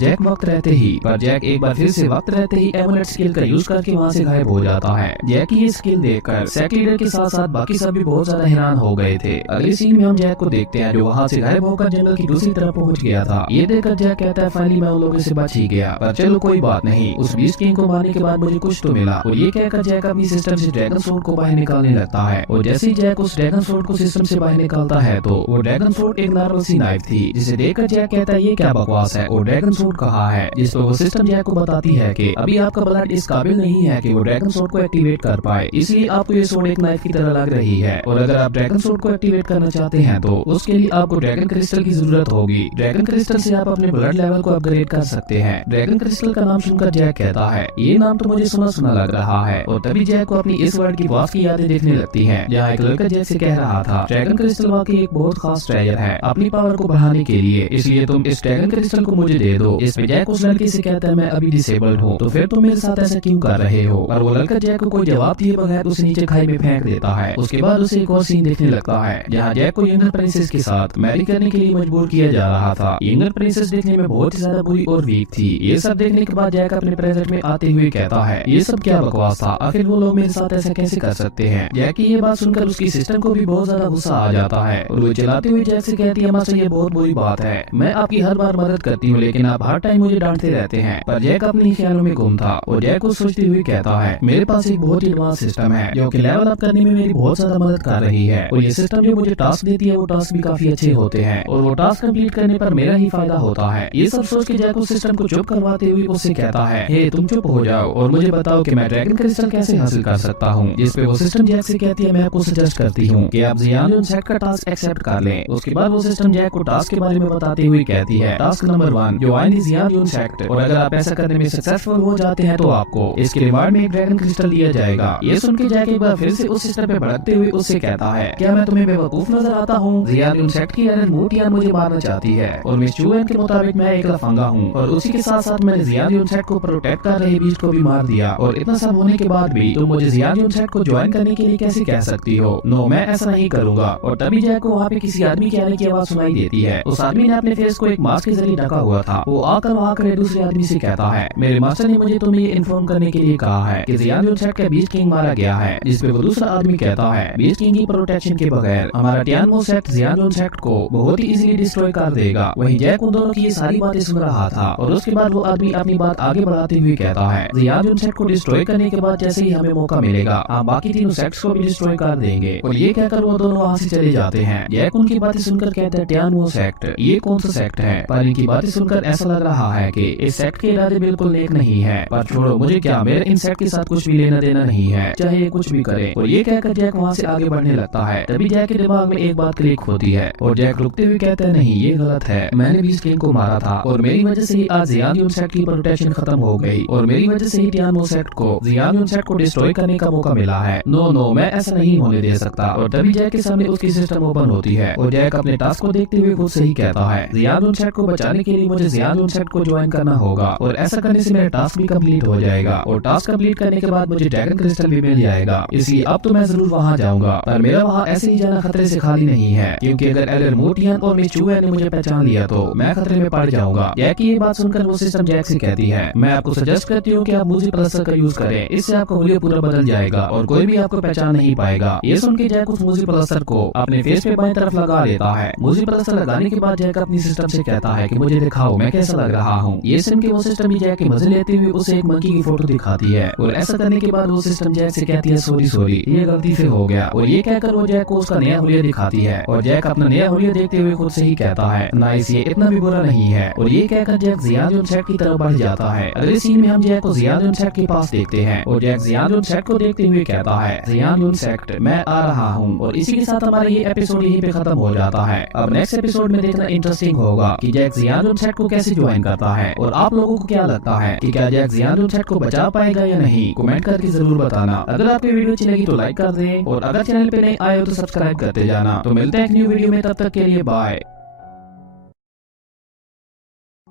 जैक एक बार फिर से वक्त रहते ही एमुलेट स्किल का यूज करके वहाँ से गायब हो जाता है। जैक की ये स्किल देखकर सेक लीडर के साथ साथ बाकी सब भी बहुत ज्यादा हैरान हो गए थे। अगले सीन में हम जैक को देखते हैं जो वहाँ से गायब होकर जंगल की दूसरी तरफ पहुँच गया था। ये देखकर जैक कहता है, फाइनली मैं उन लोगों से बच ही गया, पर चलो कोई बात नहीं, उस बीस्ट किंग को मारने के बाद मुझे कुछ तो मिला। और ये कहकर जैक अपनी सिस्टम से ड्रैगन सोर्ड को बाहर निकालने लगता है। और जैसे ही जैक उस ड्रैगन सोर्ड को सिस्टम से बाहर निकालता है तो वो ड्रैगन सोर्ड एक नॉर्मल सी नाइफ थी, जिसे देखकर जैक कहता है, ये क्या बकवास है, वो ड्रैगन सोर्ड कहाँ है। जिस पर वो सिस्टम जैक को बताती है कि अभी आपका ब्लड इस काबिल नहीं है कि वो ड्रैगन सोर्ड को एक्टिवेट कर पाए, इसलिए आपको ये सोर्ड एक नाइफ की तरह लग रही है। और अगर आप ड्रैगन सोर्ड को एक्टिवेट करना चाहते हैं तो उसके लिए आपको ड्रैगन क्रिस्टल की जरूरत होगी। ड्रैगन क्रिस्टल से आप अपने ब्लड लेवल को अपग्रेड कर सकते हैं। ड्रैगन क्रिस्टल का नाम सुनकर जैक कहता है, ये नाम तो मुझे सुना सुना लग रहा है। और तभी जैक को अपनी इस वर्ल्ड की वास की यादें देखने लगती हैं, जहाँ एक लड़का जैक से कह रहा था, ड्रैगन क्रिस्टल वाकई एक बहुत खास ट्रेजर है अपनी पावर को बढ़ाने के लिए, इसलिए तुम इस ड्रैगन क्रिस्टल को मुझे दे दो। इसमें जैक उस लड़के से कहता है, मैं अभी डिसेबल्ड हूँ, तो फिर तुम मेरे साथ ऐसा क्यों कर रहे हो। और वो लड़का जैक को कोई जवाब दिए बगैर उसे नीचे खाई में फेंक देता है। उसके बाद उसे एक और सीन देखने लगता है जहाँ जैक को यंगर प्रिंसेस के साथ मैरी करने के लिए मजबूर किया जा रहा था। यंगर प्रिंसेस देखने में बहुत ही ज्यादा बुरी और वीक थी। ये सब देखने के बाद जैक अपने प्रेजेंट में आते हुए कहता है, ये सब क्या बकवास था, आखिर वो लोग मेरे साथ ऐसा कैसे कर सकते हैं। जैक की ये बात सुनकर उसकी सिस्टम को भी बहुत ज्यादा गुस्सा आ जाता है और वो चिल्लाते हुए जैक से कहती है, मास्टर ये बहुत बुरी बात है, मैं आपकी हर बार मदद करती हूँ लेकिन आप हर टाइम मुझे डांटते रहते हैं। पर जैक अपने ही ख्यालों में गुम था और जैक को सोचते हुए कहता है, मेरे पास एक बहुत ही एडवांस सिस्टम है जो कि लेवल अप करने में मेरी बहुत ज्यादा मदद कर रही है। और ये सिस्टम जो मुझे टास्क देती है वो टास्क भी काफी अच्छे होते हैं और वो टास्क कंप्लीट करने पर मेरा ही फायदा होता है। ये सब सोच के जैक उस सिस्टम को चुप करवाते हुए उससे कहता है, हे तुम चुप हो जाओ और मुझे बताओ कि मैं ड्रैगन क्रिस्टल कैसे हासिल कर सकता हूँ। जिस पे वो सिस्टम जैक से कहती है, मैं आपको सजेस्ट करती हूँ कि आप ज़ियान सेट का टास्क एक्सेप्ट कर लें। उसके बाद वो सिस्टम जैक को टास्क के बारे में बताते हुए कहती है, task number 1 join the Zion sect, और अगर आप ऐसा करने में सक्सेसफुल हो जाते हैं तो आपको इसके रिवार्ड में एक ड्रैगन क्रिस्टल दिया जाएगा। ये सुन के जैक एक बार फिर से उस सिस्टम पे भड़कते हुए उससे कहता है, क्या मैं तुम्हें बेवकूफ नजर आता हूँ। ज़ियान सेक्ट की एलन मोटियन मुझे मारना चाहती है और मिस चुएन के मुताबिक मैं एक लफंगा हूँ और उसी के साथ साथ मैंने ज़ियान सेक्ट को प्रोटेक्ट कर रहे बीस्ट को भी मार दिया। और इतना सब होने के बाद भी तुम मुझे ज़ियान सेक्ट को ज्वाइन करने के लिए कैसे कह सकती हो। नो, मैं ऐसा नहीं करूंगा। और तभी जैक को वहाँ पे किसी आदमी के आने की आवाज सुनाई देती है। उस आदमी ने अपने फेस को एक मास्क के जरिए ढका हुआ था। वो आकर वहाँ खड़े दूसरे आदमी से कहता है, मेरे मास्टर ने मुझे तुम्हें इन्फॉर्म करने के लिए कहा है कि ज़ियान सेक्ट का बीस्ट किंग मारा गया है। जिस पे वो दूसरा आदमी कहता है, बीस्ट किंग की प्रोटेक्शन के बगैर हमारा टियानमो सेक्ट ज़ियान सेक्ट को बहुत ही इजीली डिस्ट्रॉय कर देगा। वहीं जैक उन दोनों की ये सारी बातें सुन रहा था और उसके बाद वो आदमी अपनी बात आगे बढ़ाते हुए कहता है, ज़ियान सेक्ट को डिस्ट्रॉय करने के बाद जैसे ही हमें मौका मिलेगा हम बाकी तीनों सेक्ट्स को भी डिस्ट्रॉय कर देंगे। और ये कहकर वो दोनों वहाँ से चले जाते हैं। जैक उनकी बातें सुनकर कहता है, टियानमो सेक्ट, ये कौन सा सेक्ट है। पर इनकी बातें सुनकर ऐसा लग रहा है कि इस सेक्ट के इरादे बिल्कुल नेक नहीं है। पर छोड़ो, मुझे क्या, मेरे इन सेक्ट के साथ कुछ भी लेना देना नहीं है, चाहे ये कुछ भी करे। और ये कहकर जैक वहाँ से आगे बढ़ने लगता है। तभी जैक के दिमाग में एक बात क्लिक होती है और जैक रुकते हुए कहता है, नहीं ये गलत है, मैंने बीस्ट किंग को मारा था और मेरी वजह से ही आज ज़ियान सेक्ट की प्रोटेक्शन खत्म हो गई और मेरी वजह से ही टियानमो सेक्ट को ज़ियान सेक्ट को डिस्ट्रॉय करने का मौका मिला है। नो नो, मैं ऐसा नहीं होने दे सकता। और तभी जैक के सामने उसकी सिस्टम ओपन होती है और जैक अपने टास्क को देखते हुए खुद से ही कहता है, ज़ियान सेक्ट को बचाने के लिए मुझे ज़ियान सेक्ट को ज्वाइन करना होगा और ऐसा करने से मेरा टास्क भी कंप्लीट हो जाएगा और टास्क कंप्लीट करने के बाद मुझे ड्रैगन क्रिस्टल भी मिल जाएगा। इसलिए अब तो मैं जरूर वहाँ जाऊंगा, पर मेरा वहाँ ऐसे ही जाना खतरे से खाली नहीं है, क्योंकि अगर एलन मोटियन और मिस चुएन ने मुझे पहचान लिया तो मैं खतरे में पड़ जाऊंगा। जैक की ये बात सुनकर वो सिस्टम जैक से कहती है, मैं आपको सजेस्ट करती हूँ कि आप मूजी प्लस्टर का यूज करें, इससे आपका हुलिया पूरा बदल जाएगा और कोई भी आपको पहचान नहीं पाएगा। ये सुन के जैक उस मूजी प्लस्टर को अपने फेस पे बाएं तरफ लगा लेता है। मूजी प्लस्टर लगाने के बाद जैक अपनी सिस्टम से कहता है कि मुझे दिखाओ मैं कैसा लग रहा हूँ। ये सुन के वो सिस्टम भी जैक के मजे लेते हुए उसे एक मंकी की फोटो दिखाती है और ऐसा करने के बाद वो सिस्टम जैक से कहती है, सॉरी ये गलती से हो गया। और ये कहकर वो जैक को उसका नया हुलिया दिखाती है और जैक अपना नया हुलिया देखते हुए खुद से ही कहता है, नाइस, ये इतना भी बुरा नहीं है। और ये कहकर जैक ज़ियान सेक्ट की तरफ बढ़ जाता है। अगले सीन में हम जैक को ज़ियान सेक्ट के पास देखते हैं और जैक ज़ियान सेक्ट को देखते हुए कहता है, ज़ियान सेक्ट, मैं आ रहा हूँ। और इसी के साथ हमारा ये एपिसोड यहीं पे खत्म हो जाता है। अब नेक्स्ट एपिसोड में देखना इंटरेस्टिंग होगा कि जैक ज़ियान सेक्ट को कैसे ज्वाइन करता है। और आप लोगों को क्या लगता है कि क्या जैक ज़ियान सेक्ट को बचा पाएगा या नहीं, कमेंट करके जरूर बताना। अगर आपको वीडियो अच्छी लगी तो लाइक कर दें और अगर चैनल पे नए आए हो तो सब्सक्राइब करते जाना। तो मिलते हैं एक न्यू वीडियो में, तब तक के लिए बाय।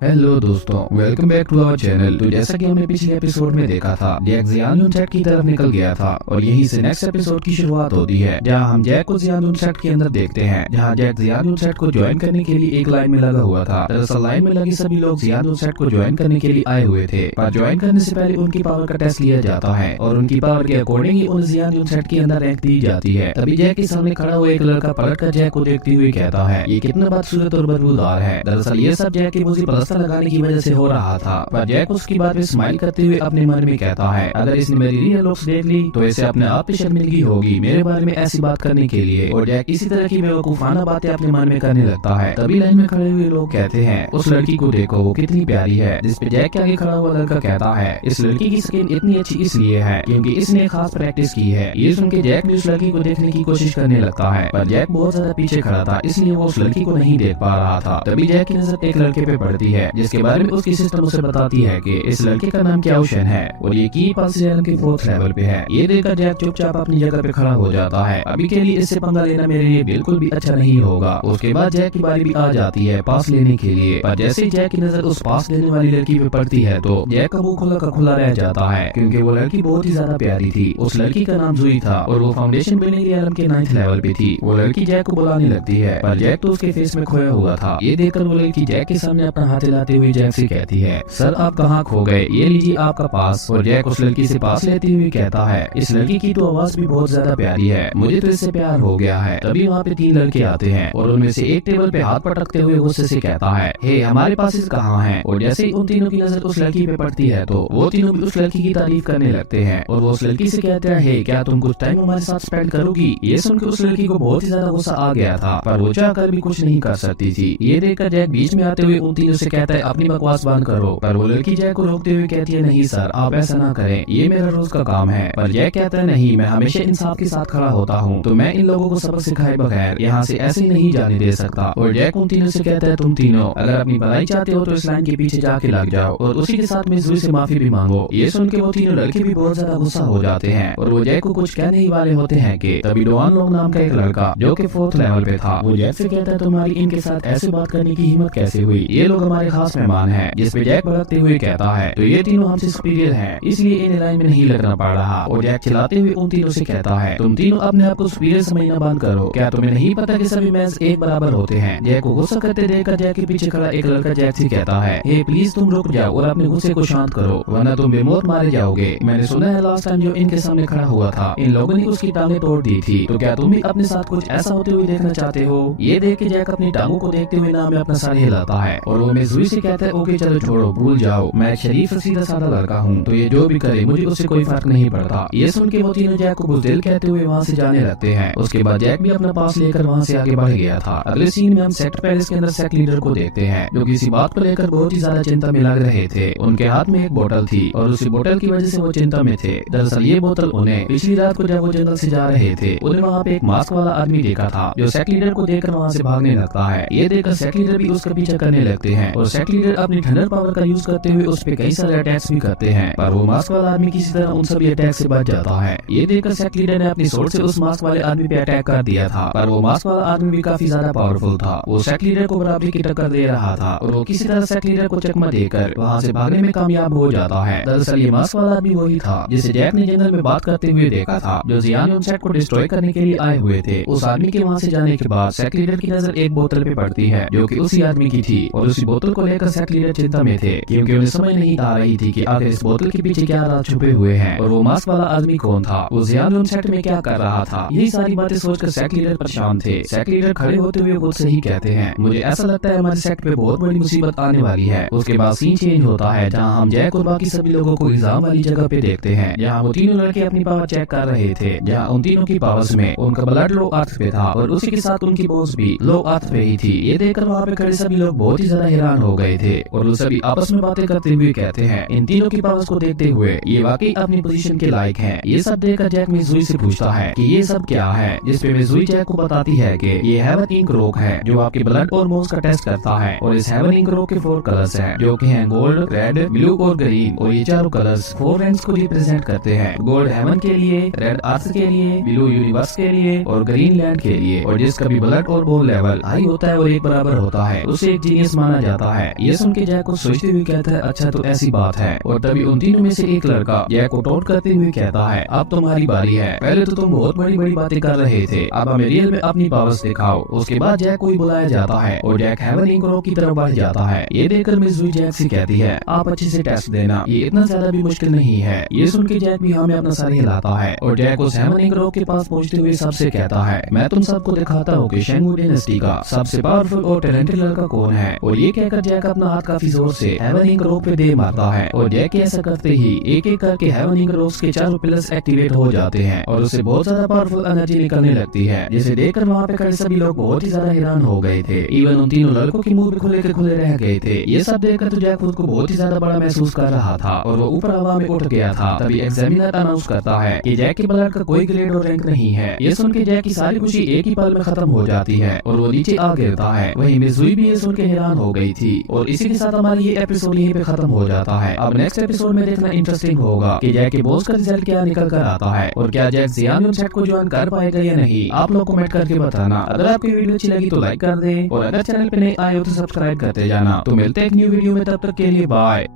हेलो दोस्तों, welcome back to our channel. तो जैसा कि हमने पिछले एपिसोड में देखा था, जैक जियानुनसेट की तरफ निकल गया था और यहीं से नेक्स्ट एपिसोड की शुरुआत होती है, जहां हम जैक को जियानुनसेट के अंदर देखते हैं, जहां जैक जियानुनसेट को ज्वाइन करने के लिए एक लाइन में लगा हुआ था। दरअसल लाइन में लगे सभी लोग जियानुनसेट को ज्वाइन करने के लिए आए हुए थे, पर ज्वाइन करने से पहले उनकी पावर का टेस्ट लिया जाता है और उनकी पावर के अकॉर्डिंग ही उन जियानुनसेट के अंदर रैंक दी जाती है। तभी जैक के सामने खड़ा हुआ एक लड़का पलट कर जैक को देखते हुए कहता है, ये कितना बदसूरत और बदबूदार है। दरअसल ये सब जैक की मुझे प्लास्टर लगाने की वजह से हो रहा था, पर जैक उसकी बात पे स्माइल करते हुए अपने मन में कहता है, अगर इसने मेरी रियल लुक्स देख ली तो इसे अपने आप पे शर्मिंदगी होगी मेरे बारे में ऐसी बात करने के लिए। और जैक इसी तरह की बेवकूफाना बातें अपने मन में करने लगता है। तभी लाइन में खड़े हुए लोग कहते हैं, उस लड़की को देखो, वो कितनी प्यारी है। जिसपे जैक के आगे खड़ा हुआ लड़का कहता है, इस लड़की की स्किन इतनी अच्छी इसलिए है क्योंकि इसने खास प्रैक्टिस की है। ये सुन के जैक भी उस लड़की को देखने की कोशिश करने लगता है, पर जैक बहुत ज्यादा पीछे खड़ा था, इसलिए वो उस लड़की को नहीं देख पा रहा था। तभी जैक की नजर एक लड़के पे पड़ती है, जिसके बारे में उसकी सिस्टम उसे बताती है कि इस लड़के का नाम क्याओशन है और ये की पास के 4th लेवल पे है। ये देखकर जैक चुपचाप अपनी जगह पे खड़ा हो जाता है। अभी के लिए इससे पंगा लेना मेरे लिए बिल्कुल भी अच्छा नहीं होगा। उसके बाद जैक की बारी भी आ जाती है पास लेने के लिए, पर जैसे ही जैक की नजर उस पास लेने वाली लड़की पे पड़ती है तो जैक का मुंह खुला का खुला रह जाता है, क्योंकि वो लड़की बहुत ही ज्यादा प्यारी थी। उस लड़की का नाम जुई था और वो फाउंडेशन बिल्डिंग रियलम के 9th लेवल पे थी। वो लड़की जैक को बुलाने लगती है, पर जैक तो उसके फेस में खोया हुआ था। ये देखकर वो लड़की जैक के सामने अपना हाथ हिलाते हुए जैक से कहती है, सर आप कहाँ खो गए, ये लीजिए आपका पास। और जैक उस लड़की से पास लेते हुए कहता है, इस लड़की की तो आवाज भी बहुत ज्यादा प्यारी है, मुझे तो इससे प्यार हो गया है। तभी वहाँ पे 3 लड़के आते हैं और उनमें से एक टेबल पे हाथ पटकते हुए गुस्से से कहता है, हे हमारे पास कहाँ है। और जैसे ही उन तीनों की नजर उस लड़की पे पड़ती है तो वो तीनों भी उस लड़की की तारीफ करने लगते हैं और वो उस लड़की से कहते हैं, हे क्या तुम कुछ टाइम हमारे साथ स्पेंड करोगी। ये सुनकर उस लड़की को बहुत ही ज्यादा गुस्सा आ गया था, पर वो चाहकर भी कुछ नहीं कर सकती थी। ये देखकर जैक बीच में आते हुए उन तीनों से कहता है, अपनी बकवास बंद करो। पर वो लड़की जैक को रोकते हुए कहती है, नहीं सर आप ऐसा ना करें, ये मेरा रोज का काम है। पर जैक कहता है, नहीं मैं हमेशा इंसाफ के साथ खड़ा होता हूँ, तो मैं इन लोगों को सबक सिखाए बगैर यहाँ से ऐसे ही नहीं जाने दे सकता। और जैक उन तीनों से कहता है, तुम तीनों अगर अपनी भलाई चाहते हो तो इस लाइन के पीछे जाके लग जाओ और उसी के साथ में जुई से माफी भी मांगो। ये सुन के वो तीनों लड़के भी बहुत ज्यादा गुस्सा हो जाते हैं और वो जैक को कुछ कहने ही वाले होते हैं कि तभी डोआन लोंग नाम का एक लड़का जो कि 4th लेवल पे था, वो जैक से कहता है, तुम्हारी इनके साथ ऐसे बात करने की हिम्मत कैसे हुई, ये लोग हमारे खास मेहमान हैं। जिसपे जैक भड़कते हुए कहता है, तो ये तीनों हमसे सुपीरियर हैं, इसलिए इन लाइन में नहीं लगना पड़ रहा। और जैक चिल्लाते हुए उन तीनों से कहता है, तुम तीनों अपने आप को सुपीरियर समझना बंद करो, क्या तुम्हें नहीं पता कि सभी मैच एक बराबर होते हैं। जैक को गुस्सा करते देखकर जैक के पीछे खड़ा एक लड़का जैक से कहता है, हे प्लीज तुम रुक जाओ और अपने गुस्से को शांत करो, वरना तुम बेमौत मारे जाओगे। मैंने सुना है लास्ट टाइम जो इनके सामने खड़ा हुआ था, इन लोगों ने उसकी टांगें तोड़ दी थी, तो क्या तुम भी अपने साथ कुछ ऐसा होते हुए देखना चाहते हो। ये देख के जैक अपनी टांगों को देखते हुए नाम में अपना सर हिलाता है और वो जुई से कहता है, ओके चलो छोड़ो भूल जाओ, मैं शरीफ और सीधा साधा लड़का हूँ, तो ये जो भी करे मुझे उससे कोई फर्क नहीं पड़ता। ये सुन के वो तीनों जैक को बुज़दिल कहते हुए वहाँ से जाने लगते हैं। उसके बाद जैक भी अपना पास लेकर वहाँ से आगे बढ़ गया था। अगले सीन में हम सेक्टर पैलेस के अंदर सेक्ट लीडर को देखते हैं, जो किसी बात को लेकर बहुत ही ज्यादा चिंता में लग रहे थे। उनके हाथ में एक बोतल थी और उसी बोतल की वजह से वो चिंता में थे। दरअसल ये बोतल उन्हें पिछली रात को जब वो जंगल से जा रहे थे, उन्हें वहाँ पे एक मास्क वाला आदमी देखा था, जो सेक्ट लीडर को देखकर वहाँ से भागने लगता है। ये देखकर सेक्ट लीडर भी उसका पीछा करने लगते हैं और सेक्ट लीडर अपनी थंडर पावर का यूज करते हुए उस पे कई सारे अटैक्स भी करते हैं, पर वो मास्क वाला आदमी किसी तरह उन सभी अटैक से बच जाता है। ये देखकर सेक्ट लीडर ने अपनी सोर्ड से उस मास्क वाले आदमी पे अटैक कर दिया था, पर वो मास्क वाला आदमी भी काफी ज्यादा पावरफुल था। वो सेक्ट लीडर को बराबरी की टक्कर दे रहा था और वो किसी तरह सेक्ट लीडर को चकमा देकर वहाँ से भागने में कामयाब हो जाता है। दरअसल ये मास्क वाला आदमी वही था जिसे जैक ने जंगल में बात करते हुए देखा था, जो जियानुनसेट को डिस्ट्रॉय करने के लिए आए हुए थे। उस आदमी के वहाँ से जाने के बाद सेक्ट लीडर की नजर एक बोतल पे पड़ती है, जो कि उसी आदमी की थी और उसी बोतल को लेकर सेक्ट लीडर चिंता में थे, क्योंकि उन्हें समझ नहीं आ रही थी कि आखिर इस बोतल के पीछे क्या राज छुपे हुए हैं और वो मास्क वाला आदमी कौन था, वो जियानुनसेट में क्या कर रहा था। यही सारी बातें सोचकर सेक्ट लीडर परेशान थे। सेक्ट लीडर खड़े होते हुए खुद से ही कहते हैं, मुझे ऐसा लगता है हमारे सेक्ट पे बहुत बड़ी मुसीबत आने वाली है। उसके बाद सीन चेंज होता है, जहाँ हम जैक और बाकी सभी लोगों को एग्जाम वाली जगह पे देखते हैं, जहाँ वो तीनों लड़के अपनी पावर चेक कर रहे थे, जहाँ उन तीनों की पावर्स में उनका ब्लड लो अर्थ पे था और उसी के साथ उनकी बोस भी लो अर्थ पे ही थी। ये देखकर वहाँ पे खड़े सभी लोग बहुत ही ज्यादा हैरान हो गए थे और वो सभी आपस में बातें करते हुए कहते हैं, इन तीनों की पावर्स को देखते हुए ये वाकई अपनी पोजीशन के लायक हैं। ये सब देखकर जैक मिजुई से पूछता है कि ये सब क्या है, जिसपे मिजुई जैक को बताती है कि ये हेवन इंक रोक है, जो आपके ब्लड और बोन्स का टेस्ट करता है और इस हेवन इंक रोक के 4 कलर्स हैं, जो कि हैं गोल्ड, रेड, ब्लू और ग्रीन, और ये चारों कलर्स 4 रैंक्स को रिप्रेजेंट करते हैं। गोल्ड हेवन के लिए, रेड अर्थ के लिए, ब्लू यूनिवर्स के लिए और ग्रीन लैंड के लिए। और जिसका भी ब्लड और बोन लेवल हाई होता है और एक बराबर होता है, उसे एक जीनियस माना जाता कहता है। ये सुन के जैक को सोचते हुए कहता है अच्छा तो ऐसी बात है। और तभी उन तीनों में से एक लड़का जैक को टोंट करते हुए कहता है अब तुम्हारी बारी है, पहले तो तुम बहुत बड़ी बड़ी बातें कर रहे थे, अब हमें रियल में अपनी पावर्स दिखाओ। उसके बाद जैक को बुलाया जाता है और जैक हेवन इंक रॉक की तरफ बढ़ जाता है। ये देखकर मिस जुई जैक से कहती है आप अच्छे से टेस्ट देना, ये इतना ज्यादा भी मुश्किल नहीं है। ये सुन के जैक भी हमें अपना सर हिलाता है और जैक उस हेवन इंक रॉक के पास पहुंचते हुए सबसे कहता है मैं तुम सबको दिखाता हूँ कि शेंगू डायनेस्टी का सबसे पावरफुल और टैलेंटेड लड़का कौन है। और ये कहकर जैक अपना हाथ काफी जोर से हेवन इंक रॉक पे दे मारता है और जैक के ऐसा करते ही एक एक करके हेवन इंक रॉक्स के चारों पिलर्स एक्टिवेट हो जाते हैं और उससे बहुत ज्यादा पावरफुल एनर्जी निकलने लगती है, जिसे देखकर वहाँ पे खड़े सभी लोग बहुत ही ज्यादा हैरान हो गए थे। इवन उन तीनों लड़कों के मुंह भी खुले के खुले रह गए थे। ये सब देखकर तो जैक खुद को बहुत ही ज्यादा बड़ा महसूस कर रहा था और वो ऊपर हवा में उठ गया था। तभी एग्जामिनर अनाउंस करता है कि जैक के ब्लड का कोई ग्रेड और रैंक नहीं है। ये सुन के जैक की सारी खुशी एक ही पल में खत्म हो जाती है और वो नीचे आ गिरता है। वहीं मिस जुई भी ये सुन के हैरान हो गई थी। और इसी के साथ हमारी ये एपिसोड यहीं पे खत्म हो जाता है। अब नेक्स्ट एपिसोड में देखना इंटरेस्टिंग होगा कि जैक के बॉस का रिजल्ट क्या निकल कर आता है और क्या जैक ज़ियान सेट को ज्वाइन कर पाएगा या नहीं। आप लोग कमेंट करके बताना। अगर आपकी वीडियो अच्छी लगी तो लाइक कर दें और अगर चैनल पे नए आए हो तो सब्सक्राइब करते जाना। तो मिलते हैं एक न्यू वीडियो में, तब तक के लिए बाय।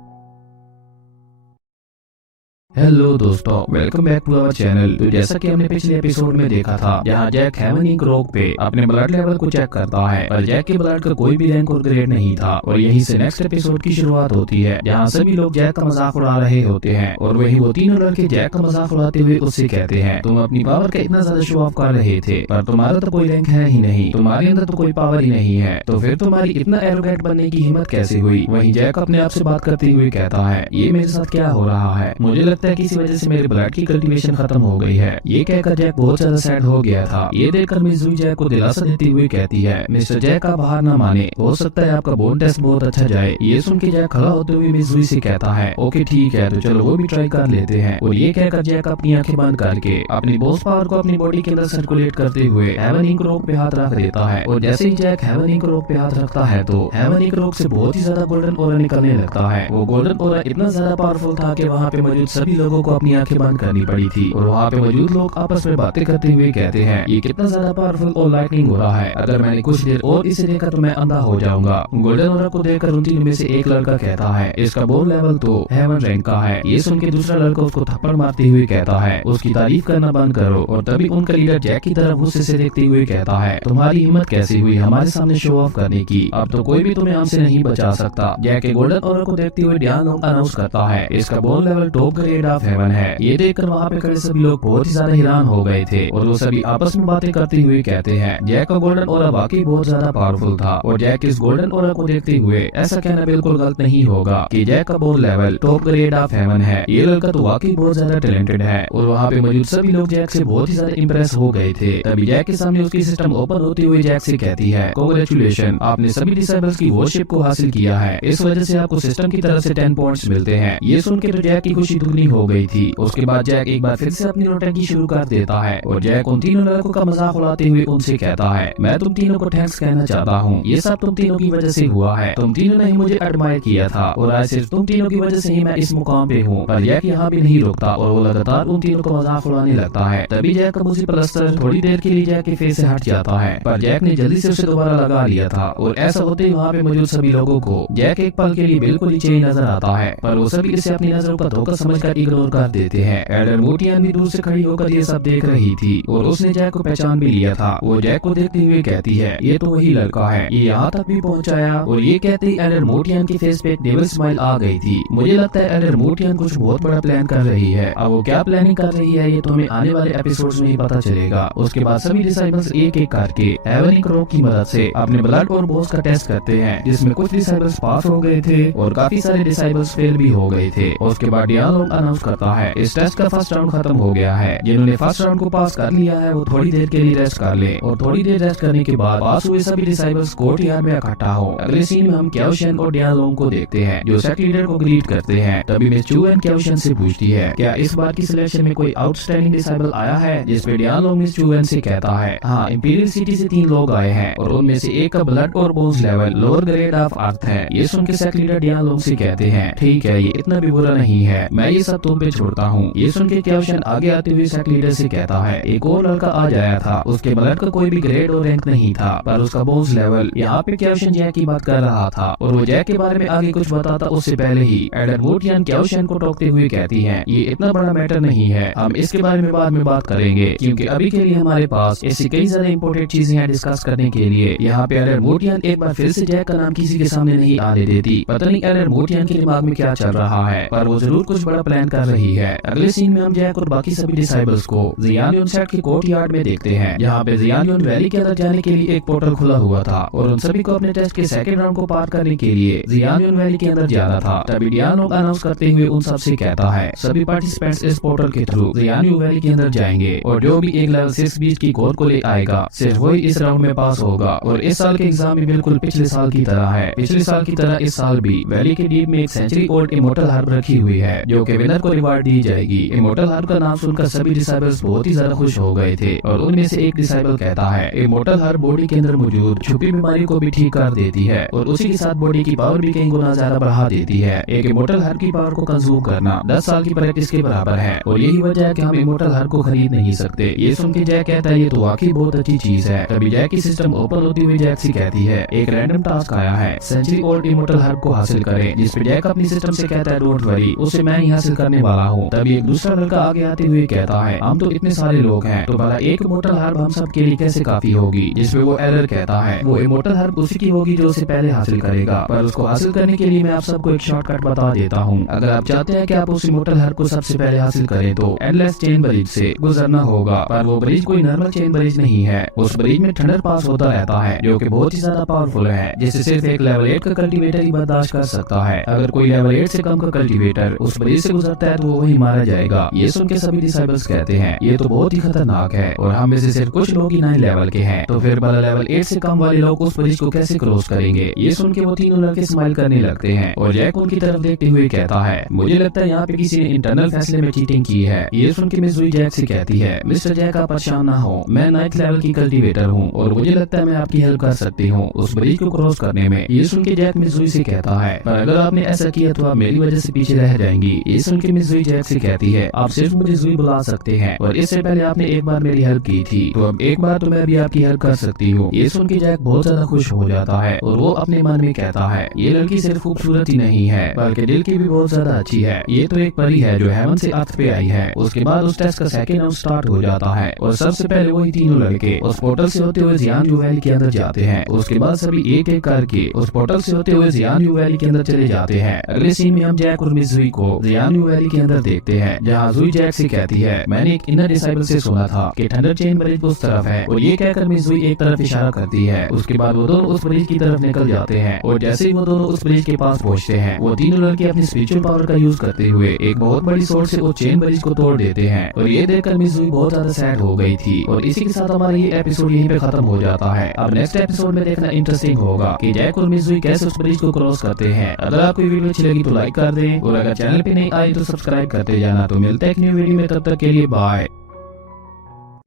हेलो दोस्तों, welcome back to our channel. तो जैसा कि हमने पिछले एपिसोड में देखा था जहां जैक हेवन इंक रॉक पे अपने ब्लड लेवल को चेक करता है पर जैक के ब्लड का कोई भी रैंक और ग्रेड नहीं था। और यहीं से नेक्स्ट एपिसोड की शुरुआत होती है जहां सभी लोग जैक का मजाक उड़ा रहे होते हैं और वही वो तीनों लड़के जैक का मजाक उड़ाते हुए उससे कहते हैं तुम अपनी पावर का इतना ज्यादा शो ऑफ कर रहे थे पर तुम्हारा तो कोई रैंक है ही नहीं, तुम्हारे अंदर तो कोई पावर ही नहीं है, तो फिर तुम्हारी इतना एरोगेंट बनने की हिम्मत कैसे हुई। वहीं जैक अपने आप से बात करते हुए कहता है ये मेरे साथ क्या हो रहा है, मुझे लगता है किसी वजह से मेरे ब्लड की कल्टीवेशन खत्म हो गई है। ये कहकर जैक बहुत ज्यादा सैड हो गया था। ये देखकर मिस जुई जैक को दिलासा देते हुए कहती है मिस्टर जैक आप हार ना माने, हो सकता है आपका बोन टेस्ट बहुत अच्छा जाए। ये सुन के जैक खड़ा होते हुए मिस जुई से कहता है ओके ठीक है, तो चलो वो भी ट्राई कर लेते हैं। और ये कहकर जैक अपनी आंखें बंद करके अपनी बॉस पावर को अपनी बॉडी के अंदर सर्कुलेट करते हुए हेवन इंक रॉक पे हाथ रख देता है। और जैसे ही जैक हेवन इंक रॉक पे हाथ रखता है तो हेवन इंक रॉक से बहुत ही ज्यादा गोल्डन ऑरा निकलने लगता है। वो गोल्डन ऑरा इतना ज्यादा पावरफुल था कि वहाँ पे मौजूद सभी लोगों को अपनी आंखें बंद करनी पड़ी थी। और वहाँ पे मौजूद लोग आपस में बातें करते हुए कहते हैं ये कितना ज्यादा पावरफुल और लाइटनिंग हो रहा है, अगर मैंने कुछ देर और इसे देखा तो मैं अंधा हो जाऊंगा। गोल्डन ऑरा को देखकर उन तीनों में से एक लड़का कहता है इसका बोन लेवल तो हेवन रैंक का है। ये सुन के दूसरा लड़का उसको थप्पड़ मारते हुए कहता है उसकी तारीफ करना बंद करो। और तभी उनका लीडर जैक की तरफ गुस्से से देखते हुए कहता है तुम्हारी हिम्मत कैसे हुई हमारे सामने शो ऑफ करने की, अब तो कोई भी तुम्हें हमसे नहीं बचा सकता। जैक के गोल्डन ऑरा को देखते हुए डियान लोंग अनाउंस करता है इसका bone level top grade of haven है। ये देखकर वहाँ पे खड़े सभी लोग बहुत ही ज्यादा हैरान हो गए थे और वो सभी आपस में बातें करते हुए कहते हैं जैक का गोल्डन ऑरा वाकई बहुत ज्यादा पावरफुल था। और जैक इस गोल्डन ऑरा को देखते हुए ऐसा कहना बिल्कुल गलत नहीं होगा कि जैक का bone level top grade of haven है। ये लड़का तो वाकई बहुत ज्यादा टैलेंटेड है। और वहाँ पे मौजूद सभी लोग जैक से बहुत ही ज्यादा इंप्रेस हो गए थे। तभी जैक के सामने उसकी सिस्टम ओपन होते हुए जैक से कहती है कांग्रेचुलेशन, आपने सभी डिसेबल्स की वॉरशिप को हासिल किया है, इस वजह से आपको सिस्टम की तरफ से 10 पॉइंट्स मिलते हैं। ये सुन के तो जैक की खुशी दुगनी हो गई थी। उसके बाद जैक एक बार फिर से अपनी नौटंकी शुरू कर देता है और जैक उन तीनों लड़कों का मजाक उड़ाते हुए उनसे कहता है मैं तुम तीनों को थैंक्स कहना चाहता हूँ, ये सब तुम तीनों की वजह से हुआ है, तुम तीनों ने ही मुझे एडमायर किया था और आज सिर्फ तुम तीनों की वजह से ही मैं इस मुकाम पे हूँ। पर जैक यहाँ भी नहीं रुकता और वो लगातार उन तीनों को मजाक उड़ाने लगता है। तभी जैक का मुझे प्लास्टर थोड़ी देर के लिए जैक के फेस से हट जाता है पर जैक ने जल्दी से उसे दोबारा लगा लिया था। और ऐसा होते ही वहाँ पे मौजूद सभी लोगों को जैक एक पल के लिए बिल्कुल नीचे ही नजर आता है पर वो सभी इसे अपनी नजरों का धोखा समझकर इग्नोर कर देते हैं। एडर मोटियन भी दूर से खड़ी होकर ये सब देख रही थी और उसने जैक को पहचान भी लिया था। वो जैक को देखते हुए कहती है ये तो वही लड़का है, ये यहाँ तक भी पहुँचाया। और ये कहते ही एडर मोटियन के फेस पे एक डेविल स्माइल आ गई थी। मुझे लगता है एडर मोटियन कुछ बहुत बड़ा प्लान कर रही है। अब वो क्या प्लानिंग कर रही है ये तो हमें आने वाले एपिसोड्स में ही पता चलेगा। उसके बाद सभी डिसाइबल्स एक एक करके हेवन इंक रॉक की मदद से अपने ब्लड और बोस का टेस्ट करते हैं जिसमें कुछ डिसाइबल्स पास हो गए थे और काफी सारे डिसाइबल्स फेल भी हो गए थे। उसके बाद डियान लोंग अनाउंस करता है इस टेस्ट का फर्स्ट राउंड खत्म हो गया है, जिन्होंने फर्स्ट राउंड को पास कर लिया है वो थोड़ी देर के लिए रेस्ट कर ले और थोड़ी देर रेस्ट करने के बाद पास हुए सभी डिसाइबल्स कोर्ट यार्ड में इकट्ठा हो। अगले सीन में हम क्याओशन और डियान लोंग को देखते हैं जो सेक्ट लीडर को ग्रीट करते हैं। तभी मिस चू एन क्याओशन से पूछती है क्या इस बार की सिलेक्शन में कोई आउटस्टैंडिंग डिसाइबल आया है, जिसपे डियान लोंग मिस चू एन से कहता है हाँ इंपीरियल सिटी से 3 लोग आए हैं और उनमें से एक का ब्लड और bones level lower grade of earth है। ये सुन के सेक्ट लीडर डियान लोंग से कहते हैं ठीक है ये इतना भी बुरा नहीं है, मैं ये सब तुम पे छोड़ता हूँ। ये सुन के क्वेश्चन आगे आते हुए सेक्ट लीडर से कहता है एक और लड़का आज आया था, उसके ब्लड का कोई भी ग्रेड और रैंक नहीं था, पर उसका बोन्स लेवल। यहाँ पे क्वेश्चन जैक की बात कर रहा था और वो जैक के बारे में आगे कुछ बताता उससे पहले ही एडन वुडियन क्वेश्चन को टोकते हुए कहती है ये इतना बड़ा मैटर नहीं है, हम इसके बारे में बाद में बात करेंगे, क्योंकि अभी के लिए हमारे पास ऐसी कई ज्यादा इंपॉर्टेंट चीजें हैं डिस्कस करने के लिए। यहाँ पे एडन वुडियन एक बार फिर से जैक का नाम किसी के सामने नहीं आने देती। पता नहीं एडन वुडियन के दिमाग में क्या चल रहा है, पर वो जरूर कुछ बड़ा प्लान कर रही है। अगले सीन में हम जैक और बाकी सभी डिसाइबल्स को जियानियन सेट के कोर्ट यार्ड में देखते हैं, जहाँ पे जियानियन वैली के अंदर जाने के लिए एक पोर्टल खुला हुआ था और उन सभी को अपने टेस्ट के सेकंड राउंड को पार करने के लिए जियानियन वैली के अंदर जाना था। तभी डियानो अनाउंस करते हुए उन सबसे कहता है सभी पार्टिसिपेंट्स इस पोर्टल के थ्रू जियानियन वैली के अंदर जाएंगे और जो भी एक लेवल 6 बीच की कोर को ले आएगा सिर्फ वही इस राउंड में पास होगा। और इस साल के एग्जाम भी बिल्कुल पिछले साल की तरह है। पिछले साल की तरह इस साल भी वैली के डीप में एक सेंचुरी ओल्ड इमोर्टल हार्प रखी हुई है, जो कि विनर को रिवार्ड दी जाएगी। इमोर्टल हार्प का नाम सुनकर सभी डिसाइबल्स बहुत ही ज्यादा खुश हो गए थे और उनमें से एक डिसाइबल कहता है इमोर्टल हार्प बॉडी के अंदर मौजूद छुपी बीमारी को भी ठीक कर देती है और उसी के साथ बॉडी की पावर भी कई गुना ज्यादा बढ़ा देती है। एक इमोर्टल हार्प की पावर को कंज्यूम करना 10 साल की प्रैक्टिस के बराबर है और यही वजह है कि हम इमोर्टल हार्प को खरीद नहीं सकते। ये सुन के जैक कहता है ये तो वाकई बहुत अच्छी चीज है। तभी जैक की सिस्टम ओपन होती हुई जैक से कहती है एक रैंडम टास्क आया है, सेंचुरी ओल्ड इमोर्टल हार्प को हासिल करें। जिस पे जैक अपनी सिस्टम से कहता है डोंट वरी, उसे मैं ही हासिल करने वाला हूँ। तभी एक दूसरा लड़का आगे आते हुए कहता है हम तो इतने सारे लोग हैं, तो भला एक इमोर्टल हार्प हम सब के लिए कैसे काफी होगी। जिसपे वो एरर कहता है वो इमोर्टल हार्प उसी की होगी जो उसे पहले हासिल करेगा, पर उसको हासिल करने के लिए मैं आप सबको एक शॉर्टकट बता देता हूँ। अगर आप चाहते हैं कि आप उस इमोर्टल हार्प को सबसे पहले हासिल करें तो एंडलेस चेन ब्रिज से गुजरना होगा, पर वो ब्रिज कोई नॉर्मल चेन ब्रिज नहीं है। उस ब्रिज में थंडर पास होता रहता है जो कि बहुत ही ज्यादा पावरफुल है, जिसे सिर्फ एक लेवल 8 का कल्टीवेटर ही बर्दाश्त कर सकता है। अगर कोई लेवल 8 से कम का कल्टीवेटर उस ब्रिज से गुजरता है तो वो वही मारा जाएगा। ये सुन के सभी डिसाइबल्स कहते हैं ये तो बहुत ही खतरनाक है और हम में से सिर्फ कुछ लोग ही 9 लेवल के हैं, तो फिर भला लेवल 8 से कम वाले लोग उस ब्रिज को कैसे क्रॉस करेंगे। ये सुन के वो तीनों लड़के स्माइल करने लगते हैं और जैक उनकी तरफ देखते हुए कहता है मुझे लगता है यहाँ पे किसी ने इंटरनल फैसले में चीटिंग की है। ये सुन के मिजुई जैक से कहती है मिस्टर जैक आप परेशान ना हो, मैं 9th लेवल की कल्टीवेटर हूँ और मुझे लगता है मैं आपकी हेल्प कर सकती हूँ उस ब्रिज को क्रॉस करने में। ये सुन के जैक मिजुई से कहता है पर अगर आपने ऐसा किया तो आप मेरी वजह से पीछे रह जाएंगी। ये सुन के मिजुई जैक से कहती है आप सिर्फ मुझे जुई बुला सकते हैं और इससे पहले आपने एक बार मेरी हेल्प की थी, तो अब एक बार तो मैं भी आपकी हेल्प कर सकती हूँ। ये सुन के जैक बहुत ज्यादा खुश हो जाता है और वो अपने मन में कहता है ये लड़की सिर्फ खूबसूरत ही नहीं है बल्कि दिल की भी बहुत ज्यादा अच्छी है। ये तो एक परी है जो हेवन से अर्थ पे आई है। उसके बाद उस टेस्ट का सेकंड राउंड स्टार्ट हो जाता है और सबसे पहले वही तीनों लड़के उस पोर्टल से होते हुए जियानियन वैली के अंदर जाते हैं। उसके बाद सभी एक एक करके उस पोर्टल से होते हुए जियानियन वैली के अंदर चले जाते हैं। अगले सीन में हम जैक और मिजुई को जियानियन वैली के अंदर देखते हैं, जहाँ जुई जैक से कहती है मैंने एक इनर डिसाइबल से सुना था कि थंडर चेन ब्रिज उस तरफ है और ये कहकर मिजुई एक तरफ इशारा करती है। उसके बाद वो दोनों उस ब्रिज की तरफ निकल जाते हैं और जैसे ही वो दोनों उस ब्रिज के पास पहुंचते हैं वो तीनों लड़के अपनी स्पिरिचुअल पावर का यूज करते हुए एक बहुत बड़ी सोर्ड से उस चेन ब्रिज को तोड़ देते हैं और ये देखकर मिजुई बहुत ज्यादा सैड हो गई थी। और इसी के साथ हमारा ये एपिसोड यहीं पे खत्म हो जाता है। अब नेक्स्ट एपिसोड में देखना इंटरेस्टिंग होगा कि जैक और मिजुई कैसे उस ब्रिज को क्रॉस करते हैं। अगर आपको वीडियो अच्छी लगी तो लाइक कर दें और अगर चैनल पे नहीं आई तो सब्सक्राइब करते जाना। तो मिलते हैं एक न्यू वीडियो में, तब तक के लिए बाय।